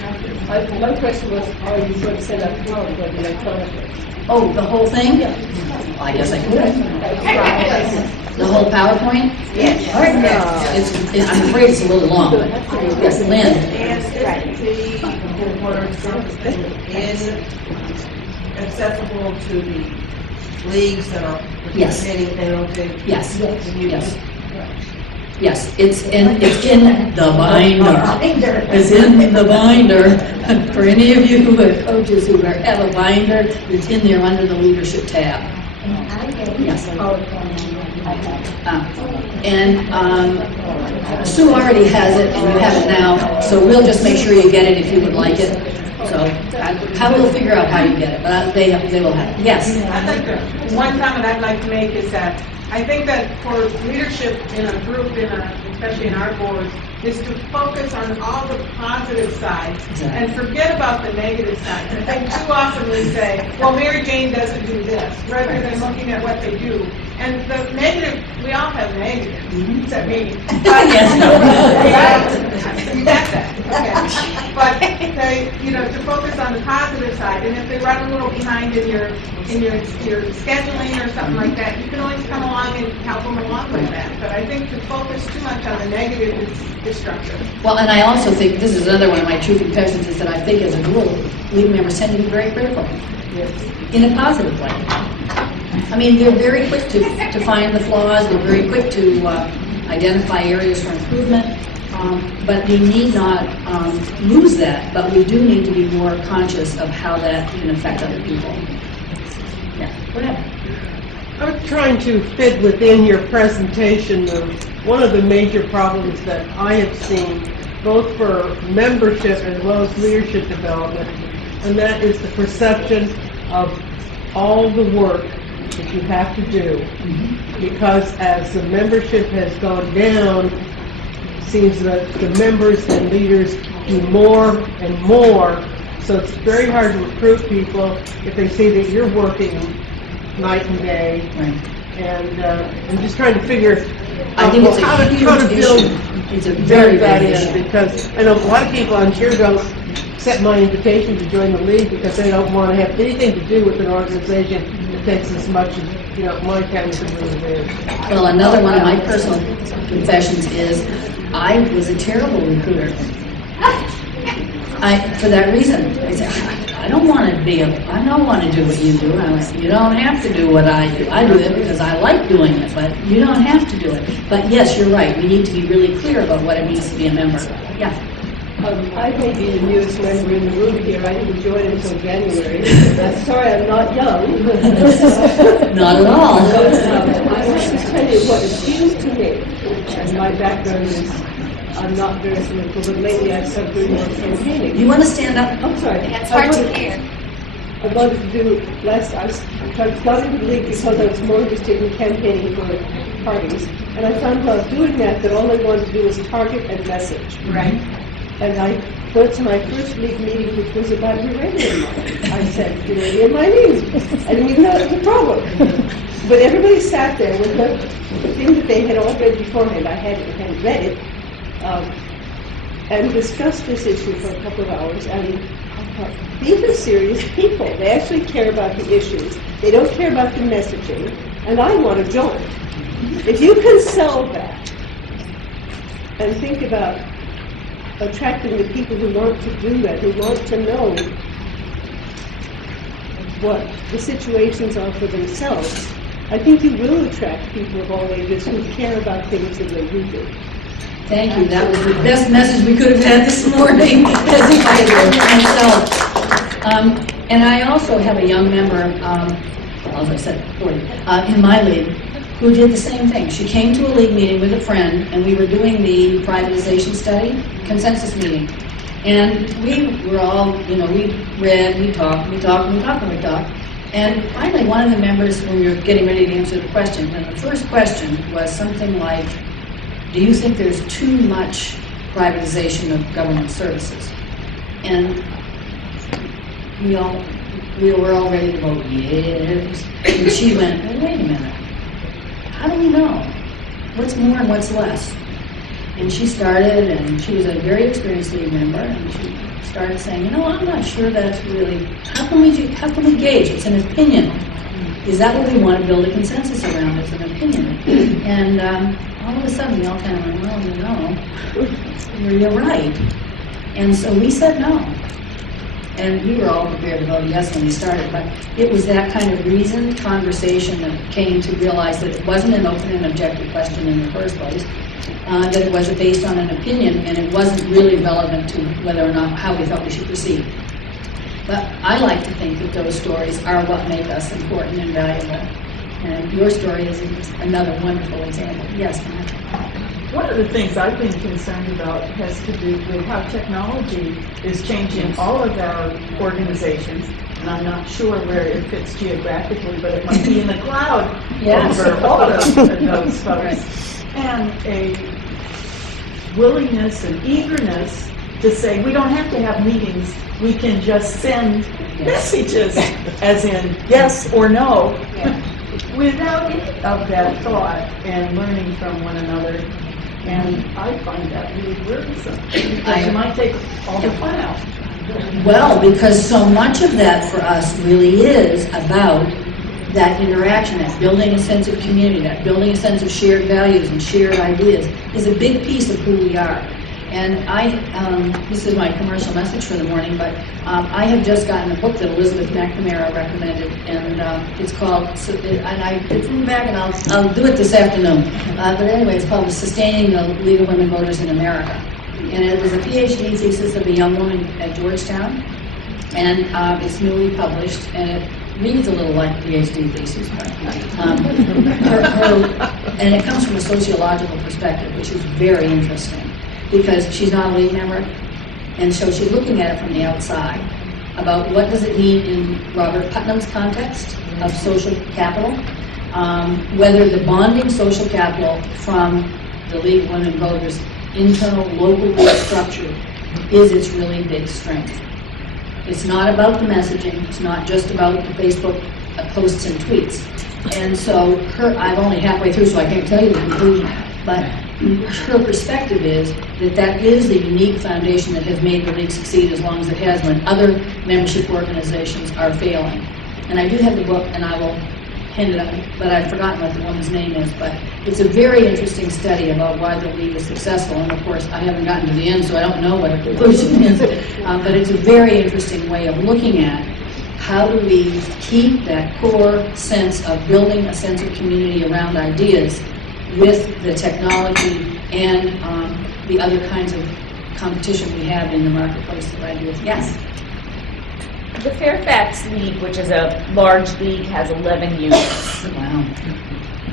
My question was, are you going to set up PowerPoint electronically? Oh, the whole thing? Well, I guess I could. The whole PowerPoint? Yes. All right. I'm afraid it's a little long, but yes, Lynn. And the report is accessible to the leagues that are Yes. participating in LWV? Yes, yes. Yes, it's in the binder. It's in the binder. For any of you who are coaches who have a binder, it's in there under the leadership tab. Yes. Sue already has it, and you have it now, so we'll just make sure you get it if you would like it. So I will figure out how you get it, but they will have it. Yes. I'd like to, one comment I'd like to make is that I think that for leadership in a group, especially in our boards, is to focus on all the positive sides and forget about the negative sides. I think too often we say, well, Mary Jane doesn't do this, rather than looking at what they do. And the negative, we all have negatives, except me. You got that. Okay. But to focus on the positive side, and if they run a little behind in your scheduling or something like that, you can always come along and help them along with that. But I think to focus too much on the negative is destructive. Well, and I also think, this is another one of my true confessions, is that I think as a rule, league members tend to be very critical. In a positive way. I mean, they're very quick to find the flaws, they're very quick to identify areas for improvement, but we need not lose that, but we do need to be more conscious of how that can affect other people. Yeah, go ahead. I'm trying to fit within your presentation of one of the major problems that I have seen, both for membership as well as leadership development, and that is the perception of all the work that you have to do. Because as the membership has gone down, it seems that the members and leaders do more and more, so it's very hard to recruit people if they see that you're working night and day. And I'm just trying to figure I think it's how a to huge build issue. It's a very that big in, issue. because I know a lot of people, I'm sure, don't accept my invitation to join the league because they don't want to have anything to do with an organization that takes as much as my time to really do. Well, another one of my personal confessions is I was a terrible recruiter. For that reason, I said, I don't want to do what you do. I went, you don't have to do what I do. I do it because I like doing it, but you don't have to do it. But yes, you're right. We need to be really clear about what it means to be a member. Yeah. I may be the newest member in the room here. I didn't join until January. I'm sorry, I'm not young. Not at all. I want to tell you what appeals to me, and my background is I'm not very political, but lately I've started doing more campaigning. You want to stand up? I'm sorry. It's hard to hear. I wanted to do I started the league because I was more interested in campaigning for parties. And I found while doing that all I wanted to do was target and message. Right. And I went to my first league meeting, which was about uranium. I said, uranium mining. I didn't even know it was a problem. But everybody sat there with the thing that they had all read beforehand. I hadn't read it. And discussed this issue for a couple of hours. And I thought, these are serious people. They actually care about the issues. They don't care about the messaging. And I want to join. If you can sell that and think about attracting the people who want to do that, who want to know what the situations are for themselves, I think you will attract people of all ages who care about things the way you do. Thank you. That was the best message we could have had this morning, as if I had heard myself. And I also have a young member, as I said, 40, in my league, who did the same thing. She came to a league meeting with a friend, and we were doing the privatization study, consensus meeting. And we were all, you know, we read, we talked. And finally, one of the members, when we were getting ready to answer the question, and the first question was something like, do you think there's too much privatization of government services? And we were all ready to vote yes. And she went, well, wait a minute. How do we know? What's more and what's less? And she started, and she was a very experienced league member, and she started saying, you know, I'm not sure that's really, how can we gauge? It's an opinion. Is that what we want to build a consensus around? It's an opinion. And all of a sudden, we all kind of went, well, you know, you're right. And so we said no. And we were all prepared to vote yes when we started, but it was that kind of reasoned conversation that came to realize that it wasn't an open and objective question in the first place, that it was based on an opinion, and it wasn't really relevant to whether or not how we thought we should proceed. But I like to think that those stories are what make us important and valuable. And your story is another wonderful example. Yes, Mike? One of the things I've been concerned about has to do with how technology is changing all of our organizations. And I'm not sure where it fits geographically, but it might be in the cloud over all of those folks. Right. And a willingness and eagerness to say, we don't have to have meetings, we can just send messages, as in yes or no, without any of that thought and learning from one another. And I find that really worrisome, because you might take all the fun out. Well, because so much of that for us really is about that interaction, that building a sense of community, that building a sense of shared values and shared ideas is a big piece of who we are. And this is my commercial message for the morning, but I have just gotten a book that Elizabeth McNamara recommended, and it's called, it's in the back, and I'll do it this afternoon. But anyway, it's called Sustaining the League of Women Voters in America. And it was a PhD thesis of a young woman at Georgetown, and it's newly published, and it reads a little like a PhD thesis, but and it comes from a sociological perspective, which is very interesting, because she's not a league member, and so she's looking at it from the outside about what does it mean in Robert Putnam's context of social capital, whether the bonding social capital from the League of Women Voters' internal local structure is its really big strength. It's not about the messaging, it's not just about the Facebook posts and tweets. And so I'm only halfway through, so I can't tell you the conclusion, but her perspective is that that is the unique foundation that has made the League succeed as long as it has when other membership organizations are failing. And I do have the book, and I will hand it up, but I've forgotten what the woman's name is, but it's a very interesting study about why the League is successful, and of course I haven't gotten to the end, so I don't know what her conclusion is, but it's a very interesting way of looking at how do we keep that core sense of building a sense of community around ideas with the technology and the other kinds of competition we have in the marketplace of ideas. Yes? The Fairfax League, which is a large league, has 11 units. Wow.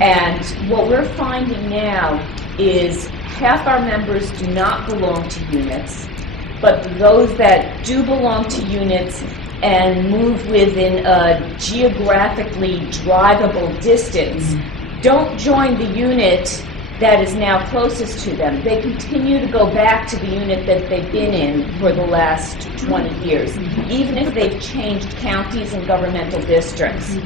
And what we're finding now is half our members do not belong to units, but those that do belong to units and move within a geographically drivable distance don't join the unit that is now closest to them. They continue to go back to the unit that they've been in for the last 20 years, even if they've changed counties and governmental districts.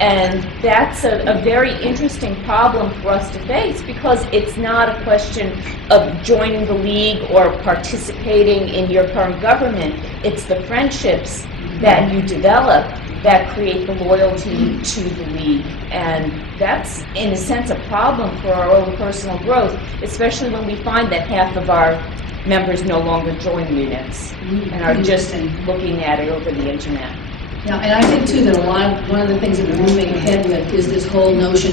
And that's a very interesting problem for us to face, because it's not a question of joining the league or participating in your current government. It's the friendships that you develop that create the loyalty to the league. And that's, in a sense, a problem for our own personal growth, especially when we find that half of our members no longer join units and are just looking at it over the internet. Yeah, and I think too that one of the things that we're moving ahead with is this whole notion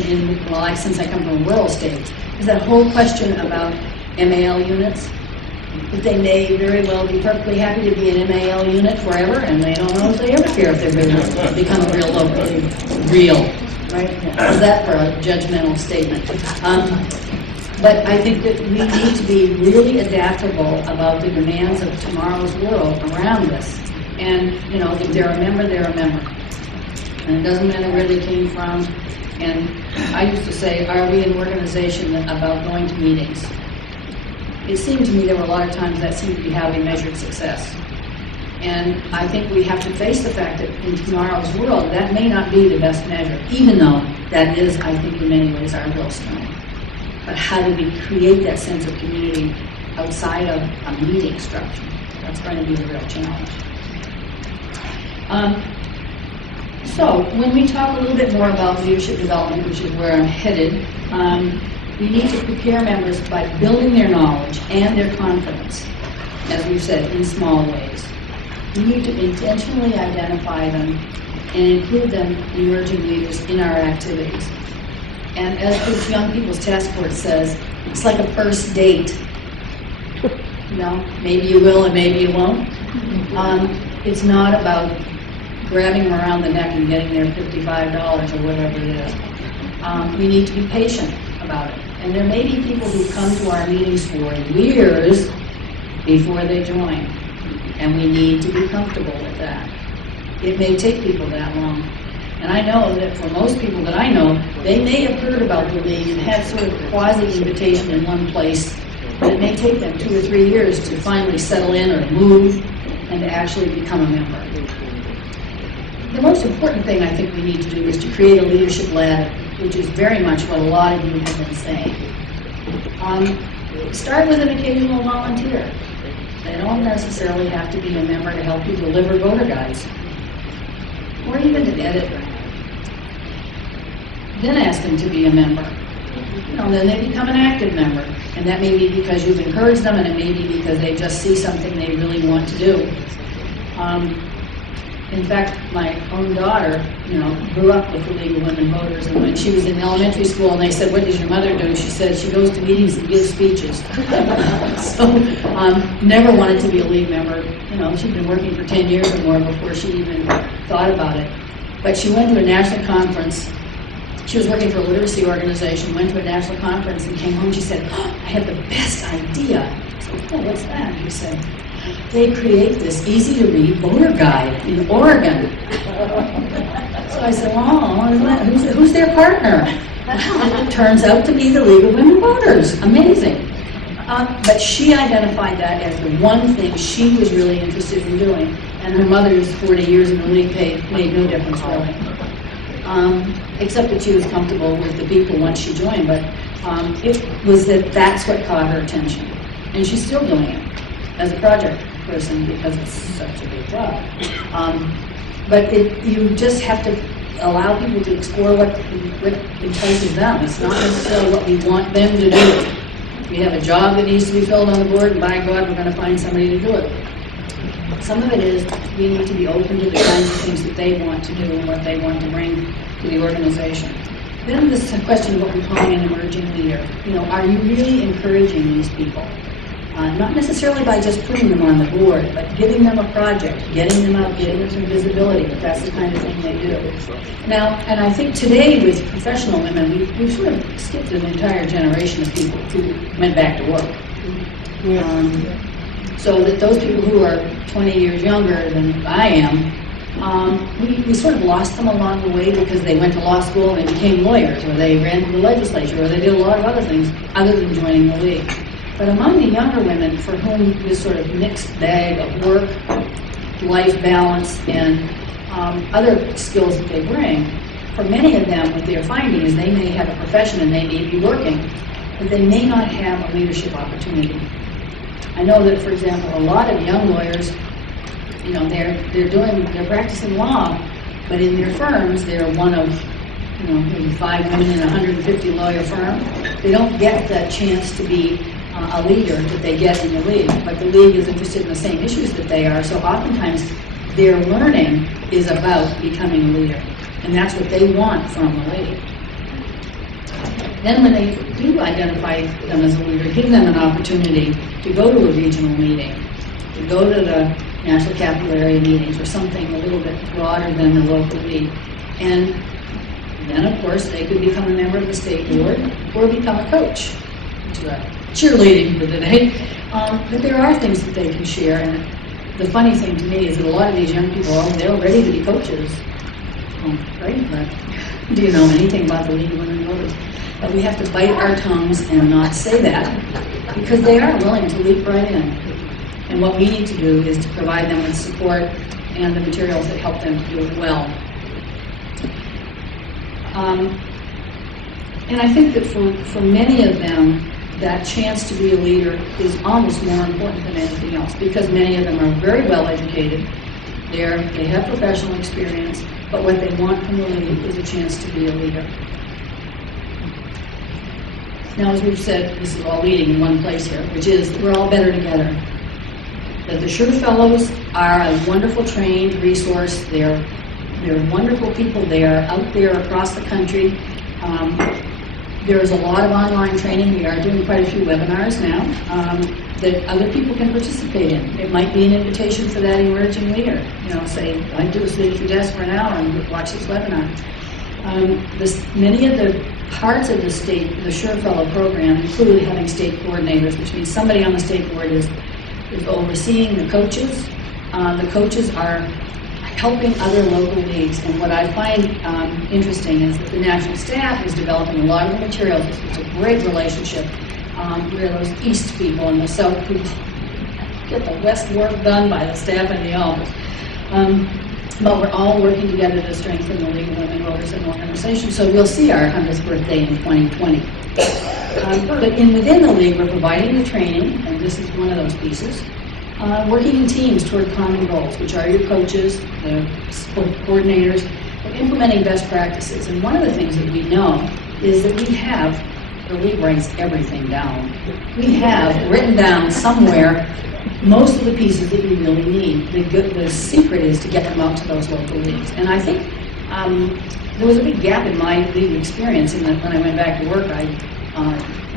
since I come from a rural state, is that whole question about MAL units. That they may very well be perfectly happy to be an MAL unit forever, and they don't know if they ever care if they're going to become a real local, real, right? How's that for a judgmental statement? But I think that we need to be really adaptable about the demands of tomorrow's world around us. And, you know, if they're a member, they're a member. And it doesn't matter where they came from. And I used to say, are we an organization about going to meetings? It seemed to me there were a lot of times that seemed to be how we measured success. And I think we have to face the fact that in tomorrow's world, that may not be the best measure, even though that is, I think, in many ways our real strength. But how do we create that sense of community outside of a meeting structure? That's going to be the real challenge. So when we talk a little bit more about leadership development, which is where I'm headed, we need to prepare members by building their knowledge and their confidence, as we've said, in small ways. We need to intentionally identify them and include them, emerging leaders, in our activities. And as this Young People's Task Force says, it's like a first date. You know, maybe you will and maybe you won't. It's not about grabbing them around the neck and getting their $55 or whatever it is. We need to be patient about it. And there may be people who come to our meetings for years before they join. And we need to be comfortable with that. It may take people that long. And I know that for most people that I know, they may have heard about the league and had sort of quasi-invitation in one place, but it may take them 2 or 3 years to finally settle in or move and to actually become a member. The most important thing I think we need to do is to create a leadership ladder, which is very much what a lot of you have been saying. Start with an occasional volunteer. They don't necessarily have to be a member to help you deliver voter guides, or even to edit. Then ask them to be a member. You know, then they become an active member, and that may be because you've encouraged them, and it may be because they just see something they really want to do. In fact, my own daughter, you know, grew up with the League of Women Voters, and when she was in elementary school and they said, "What does your mother do?" She said, "She goes to meetings and gives speeches." So, never wanted to be a League member. You know, she'd been working for 10 years or more before she even thought about it. But she went to a national conference. She was working for a literacy organization, went to a national conference and came home. She said, "Oh, I had the best idea." I said, "Oh, what's that?" She said, "They create this easy-to-read voter guide in Oregon." So I said, "Oh, who's their partner?" Turns out to be the League of Women Voters. Amazing. But she identified that as the one thing she was really interested in doing, and her mother's 40 years in the League made no difference really. Except that she was comfortable with the people once she joined, but it was that's what caught her attention. And she's still doing it as a project person because it's such a big job. But you just have to allow people to explore what entices them. It's not necessarily what we want them to do. We have a job that needs to be filled on the board, and by God, we're going to find somebody to do it. Some of it is we need to be open to the kinds of things that they want to do and what they want to bring to the organization. Then this is a question of what we're calling an emerging leader. You know, are you really encouraging these people? Not necessarily by just putting them on the board, but giving them a project, getting them out, getting them some visibility, if that's the kind of thing they do. Now, and I think today with professional women, we've sort of skipped an entire generation of people who went back to work. So that those people who are 20 years younger than I am, we sort of lost them along the way because they went to law school and they became lawyers, or they ran for the legislature, or they did a lot of other things other than joining the League. But among the younger women for whom this sort of mixed bag of work, life balance, and other skills that they bring, for many of them, what they're finding is they may have a profession and they may be working, but they may not have a leadership opportunity. I know that, for example, a lot of young lawyers, you know, they're practicing law, but in their firms, they're one of, you know, maybe 5 women in a 150 lawyer firm. They don't get that chance to be a leader that they get in the League, but the League is interested in the same issues that they are, so oftentimes their learning is about becoming a leader, and that's what they want from the League. Then when they do identify them as a leader, give them an opportunity to go to a regional meeting, to go to the National Capital Area meetings, or something a little bit broader than the local League. And then, of course, they could become a member of the state board or become a coach. cheerleading for the day. But there are things that they can share, and the funny thing to me is that a lot of these young people, they're ready to be coaches. Great, but do you know anything about the League of Women Voters? But we have to bite our tongues and not say that, because they are willing to leap right in. And what we need to do is to provide them with support and the materials that help them to do it well. And I think that for many of them, that chance to be a leader is almost more important than anything else, because many of them are very well educated, they have professional experience, but what they want from the league is a chance to be a leader. Now, as we've said, this is all leading in one place here, which is we're all better together. That the SURE Fellows are a wonderful trained resource. They're wonderful people. They are out there across the country. There is a lot of online training. We are doing quite a few webinars now that other people can participate in. It might be an invitation for that emerging leader. Say, I'd do a sit at your desk for an hour and watch this webinar. Many of the parts of the SURE Fellow program include having state coordinators, which means somebody on the state board is overseeing the coaches. The coaches are helping other local leagues, and what I find interesting is that the national staff is developing a lot of the materials. It's a great relationship where those east people and the south people get the west work done by the staff in the office. But we're all working together to strengthen the League of Women Voters and Organization, so we'll see our 100th birthday in 2020. But within the league, we're providing the training, and this is one of those pieces. Working in teams toward common goals, which are your coaches, the sport coordinators, and implementing best practices. And one of the things that we know is that the league writes everything down. We have written down somewhere most of the pieces that you really need. The secret is to get them out to those local leagues. And I think there was a big gap in my league experience in that when I went back to work, I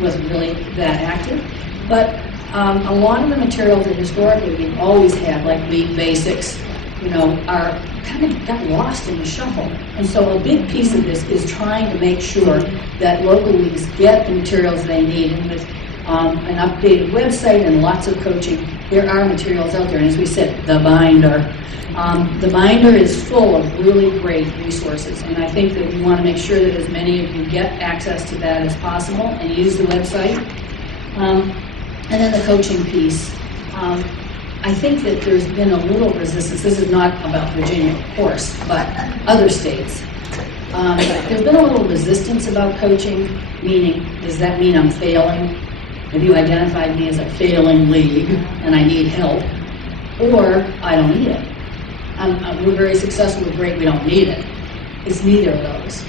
wasn't really that active. But a lot of the materials that historically we've always had, like league basics, are kind of got lost in the shuffle. And so a big piece of this is trying to make sure that local leagues get the materials they need. And with an updated website and lots of coaching, there are materials out there. And as we said, the binder. The binder is full of really great resources. And I think that we want to make sure that as many of you get access to that as possible and use the website. And then the coaching piece. I think that there's been a little resistance. This is not about Virginia, of course, but other states. There's been a little resistance about coaching, meaning, does that mean I'm failing? Have you identified me as a failing league and I need help? Or I don't need it. We're very successful, we're great, we don't need it. It's neither of those.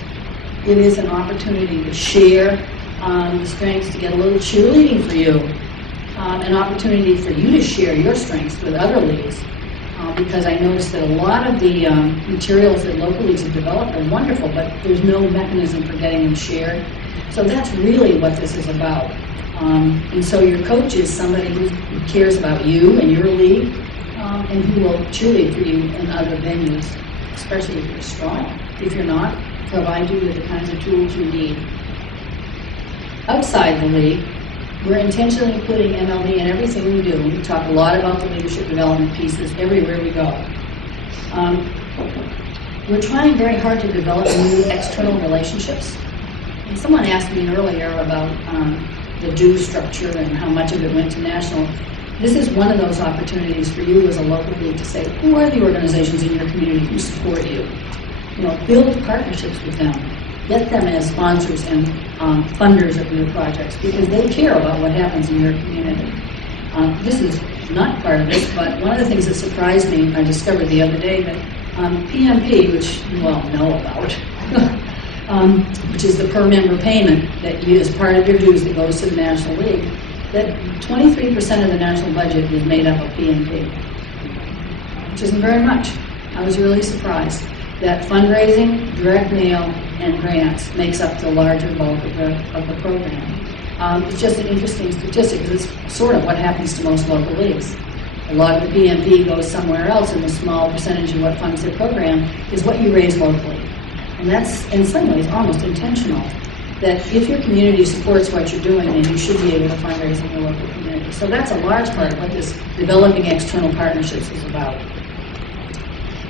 It is an opportunity to share the strengths, to get a little cheerleading for you. An opportunity for you to share your strengths with other leagues, because I noticed that a lot of the materials that local leagues have developed are wonderful, but there's no mechanism for getting them shared. So that's really what this is about. And so your coach is somebody who cares about you and your league, and who will cheerlead for you in other venues, especially if you're strong. If you're not, provide you with the kinds of tools you need. Outside the league, we're intentionally including MLB in everything we do. We talk a lot about the leadership development pieces everywhere we go. We're trying very hard to develop new external relationships. And someone asked me earlier about the due structure and how much of it went to national. This is one of those opportunities for you as a local league to say, who are the organizations in your community who support you? Build partnerships with them. Get them as sponsors and funders of your projects, because they care about what happens in your community. This is not part of this, but one of the things that surprised me, I discovered the other day that PMP, which you all know about, which is the per member payment that is part of your dues that goes to the National League, that 23% of the national budget is made up of PMP, which isn't very much. I was really surprised that fundraising, direct mail, and grants makes up the larger bulk of the program. It's just an interesting statistic, because it's sort of what happens to most local leagues. A lot of the PMP goes somewhere else, and the small percentage of what funds their program is what you raise locally. And that's, in some ways, almost intentional. that if your community supports what you're doing, then you should be able to fundraise in your local community. So that's a large part of what this developing external partnerships is about.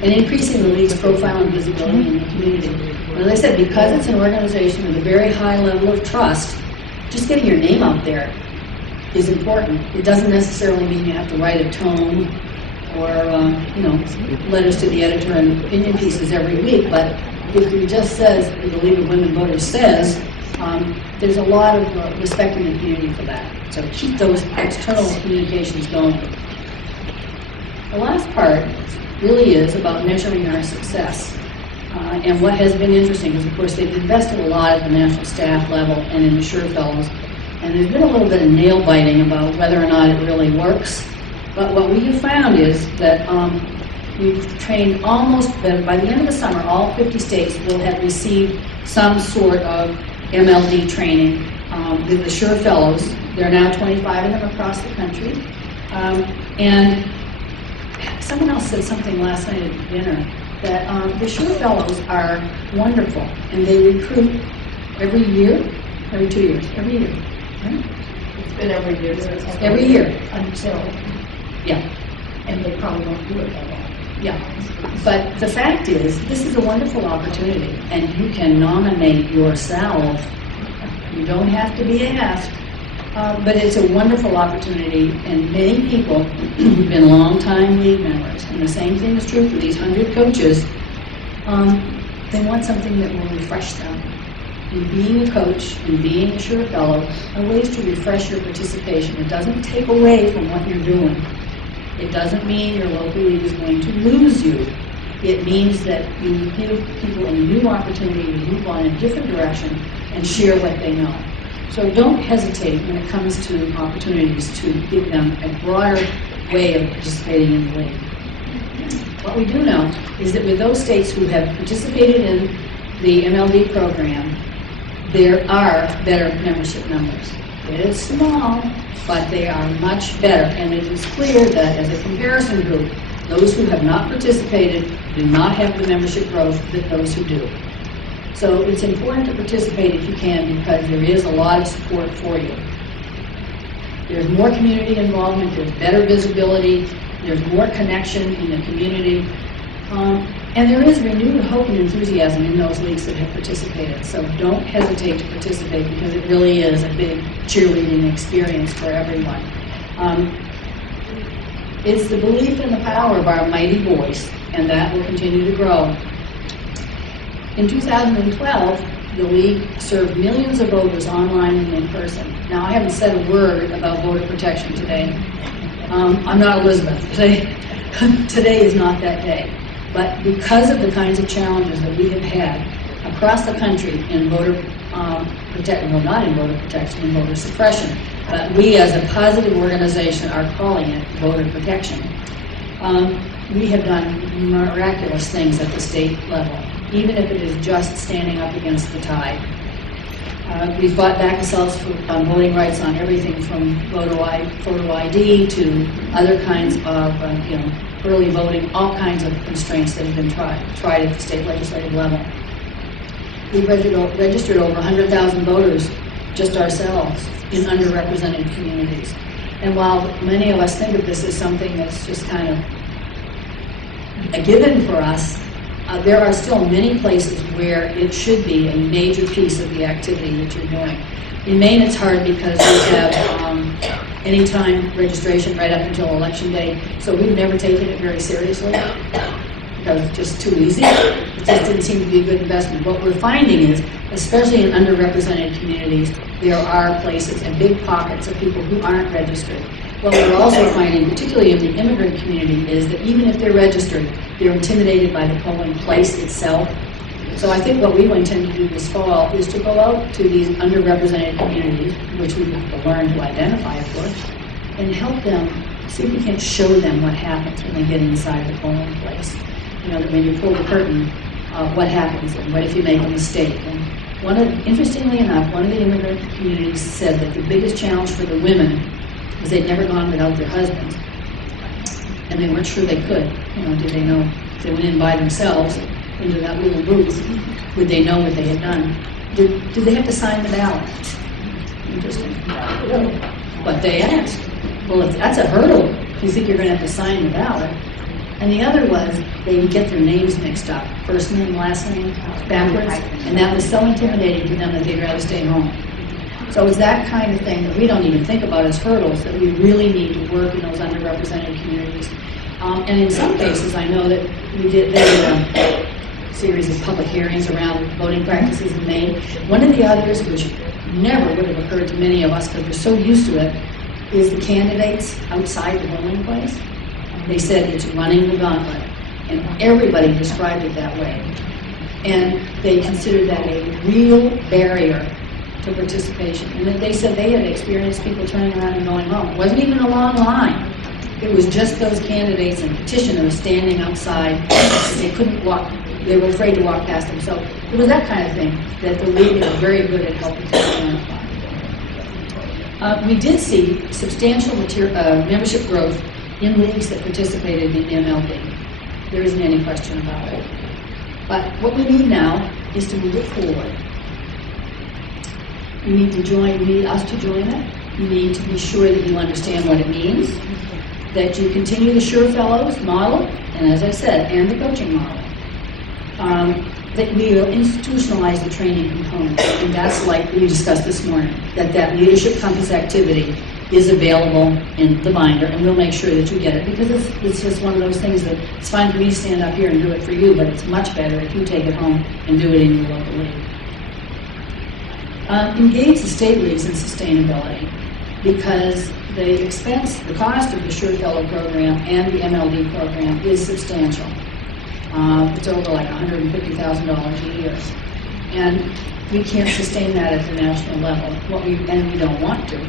And increasing the league's profile and visibility in the community. And as I said, because it's an organization with a very high level of trust, just getting your name out there is important. It doesn't necessarily mean you have to write a tome or, letters to the editor and opinion pieces every week, but if it just says, the League of Women Voters says, there's a lot of respect in the community for that. So keep those external communications going. The last part really is about measuring our success. And what has been interesting is, of course, they've invested a lot at the national staff level and in the Sure Fellows. And there's been a little bit of nail biting about whether or not it really works. But what we have found is that we've trained almost, by the end of the summer, all 50 states will have received some sort of MLD training with the Sure Fellows. There are now 25 of them across the country. And someone else said something last night at dinner, that the Sure Fellows are wonderful, and they recruit every year, every 2 years, every year. Right? It's been every year. Every year. Until, Yeah, and they probably won't do it that long. yeah. But the fact is, this is a wonderful opportunity, and you can nominate yourself. You don't have to be asked. But it's a wonderful opportunity, and many people who've been longtime league members, and the same thing is true for these 100 coaches, they want something that will refresh them. And being a coach and being a Sure Fellow are ways to refresh your participation. It doesn't take away from what you're doing. It doesn't mean your local league is going to lose you. It means that you give people a new opportunity to move on in a different direction and share what they know. So don't hesitate when it comes to opportunities to give them a broader way of participating in the league. What we do know is that with those states who have participated in the MLD program, there are better membership numbers. It is small, but they are much better. And it is clear that as a comparison group, those who have not participated do not have the membership growth that those who do. So it's important to participate if you can, because there is a lot of support for you. There's more community involvement, there's better visibility, there's more connection in the community, and there is renewed hope and enthusiasm in those leagues that have participated. So don't hesitate to participate, because it really is a big cheerleading experience for everyone. It's the belief in the power of our mighty voice, and that will continue to grow. In 2012, the League served millions of voters online and in person. Now, I haven't said a word about voter protection today. I'm not Elizabeth. Today is not that day. But because of the kinds of challenges that we have had across the country in voter protection, well, not in voter protection, in voter suppression, but we as a positive organization are calling it voter protection. We have done miraculous things at the state level, even if it is just standing up against the tide. We've fought back ourselves on voting rights on everything from photo ID to other kinds of, early voting, all kinds of constraints that have been tried at the state legislative level. We've registered over 100,000 voters just ourselves in underrepresented communities. And while many of us think of this as something that's just kind of a given for us, there are still many places where it should be a major piece of the activity that you're doing. In Maine, it's hard because we have anytime registration right up until election day, so we've never taken it very seriously because it's just too easy. It just didn't seem to be a good investment. What we're finding is, especially in underrepresented communities, there are places and big pockets of people who aren't registered. What we're also finding, particularly in the immigrant community, is that even if they're registered, they're intimidated by the polling place itself. So I think what we intend to do this fall is to go out to these underrepresented communities, which we have to learn to identify, of course, and help them, see if we can show them what happens when they get inside the polling place. When you pull the curtain, what happens, and what if you make a mistake. And interestingly enough, one of the immigrant communities said that the biggest challenge for the women was they'd never gone without their husbands. And they weren't sure they could. Did they know if they went in by themselves into that little booth, would they know what they had done? do they have to sign the ballot? Interesting. But they asked. Well, if that's a hurdle, you think you're going to have to sign the ballot. And the other was, they would get their names mixed up, first name, last name, backwards, and that was so intimidating to them that they'd rather stay home. So it's that kind of thing that we don't even think about as hurdles, that we really need to work in those underrepresented communities. And in some cases, I know that they did a series of public hearings around voting practices in Maine. One of the others, which never would have occurred to many of us because we're so used to it, is the candidates outside the polling place. They said it's running the gauntlet, and everybody described it that way. And they considered that a real barrier to participation. And that they said they had experienced people turning around and going home. It wasn't even a long line. It was just those candidates and petitioners standing outside. They couldn't walk. They were afraid to walk past them. So it was that kind of thing that the league is very good at helping to identify. We did see substantial membership growth in leagues that participated in MLB. There isn't any question about it. But what we need now is to move it forward. You need us to join it. You need to be sure that you understand what it means, that you continue the Sure Fellows model, and as I said, and the coaching model. That we will institutionalize the training component, and that's like we discussed this morning, that leadership compass activity is available in the binder, and we'll make sure that you get it, because it's just one of those things that it's fine for me to stand up here and do it for you, but it's much better if you take it home and do it in your local league. Engage the state leagues in sustainability, because the cost of the Sure Fellow program and the MLD program is substantial. It's over like $150,000 a year. And we can't sustain that at the national level, and we don't want to,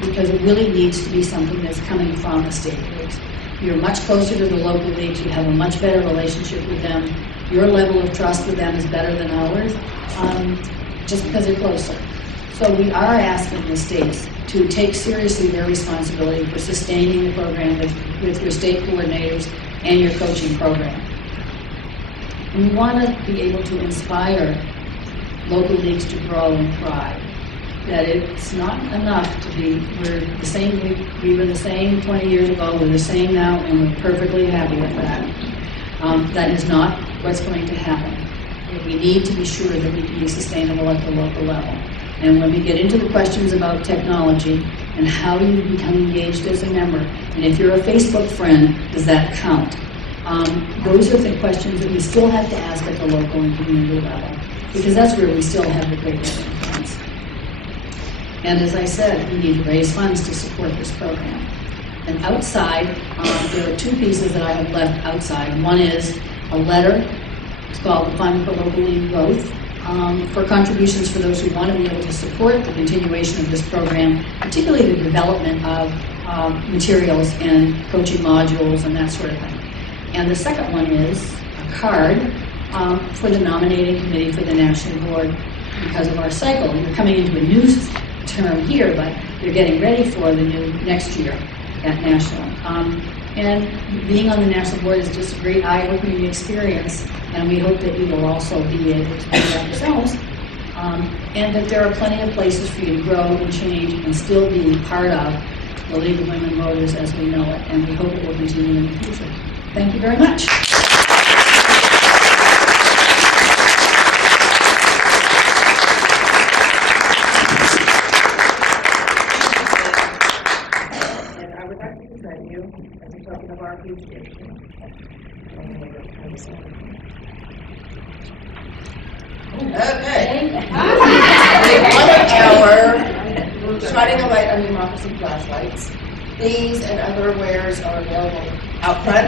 because it really needs to be something that's coming from the state leagues. You're much closer to the local leagues, you have a much better relationship with them, your level of trust with them is better than ours, just because they're closer. So we are asking the states to take seriously their responsibility for sustaining the program with your state coordinators and your coaching program. And we want to be able to inspire local leagues to grow and thrive. That it's not enough to be, we're the same, we were the same 20 years ago, we're the same now, and we're perfectly happy with that. That is not what's going to happen. We need to be sure that we can be sustainable at the local level. And when we get into the questions about technology and how you become engaged as a member, and if you're a Facebook friend, does that count? Those are the questions that we still have to ask at the local and community level, because that's where we still have the greatest influence. And as I said, we need to raise funds to support this program. And outside, there are two pieces that I have left outside. One is a letter. It's called the Fund for Local League Growth, for contributions for those who want to be able to support the continuation of this program, particularly the development of materials and coaching modules and that sort of thing. And the second one is a card for the nominating committee for the national board because of our cycle. We're coming into a new term here, but they're getting ready for the new next year at national. And being on the national board is just a great eye-opening experience, and we hope that you will also be able to do that yourselves, and that there are plenty of places for you to grow and change and still be part of the League of Women Voters as we know it, and we hope it will continue in the future. Thank you very much. Okay. 1 hour shining a light on democracy flashlights. These and other wares are available out front.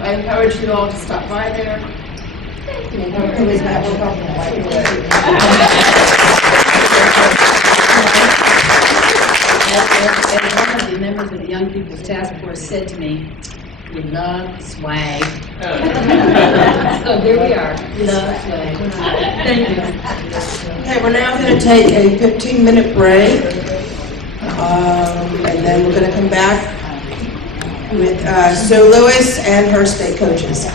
I encourage you all to stop by there. And one of the members of the Young People's Task Force said to me, "You love swag." So here we are. We love swag. Thank you. Okay, we're now going to take a 15-minute break, and then we're going to come back with Sue Lewis and her state coaches.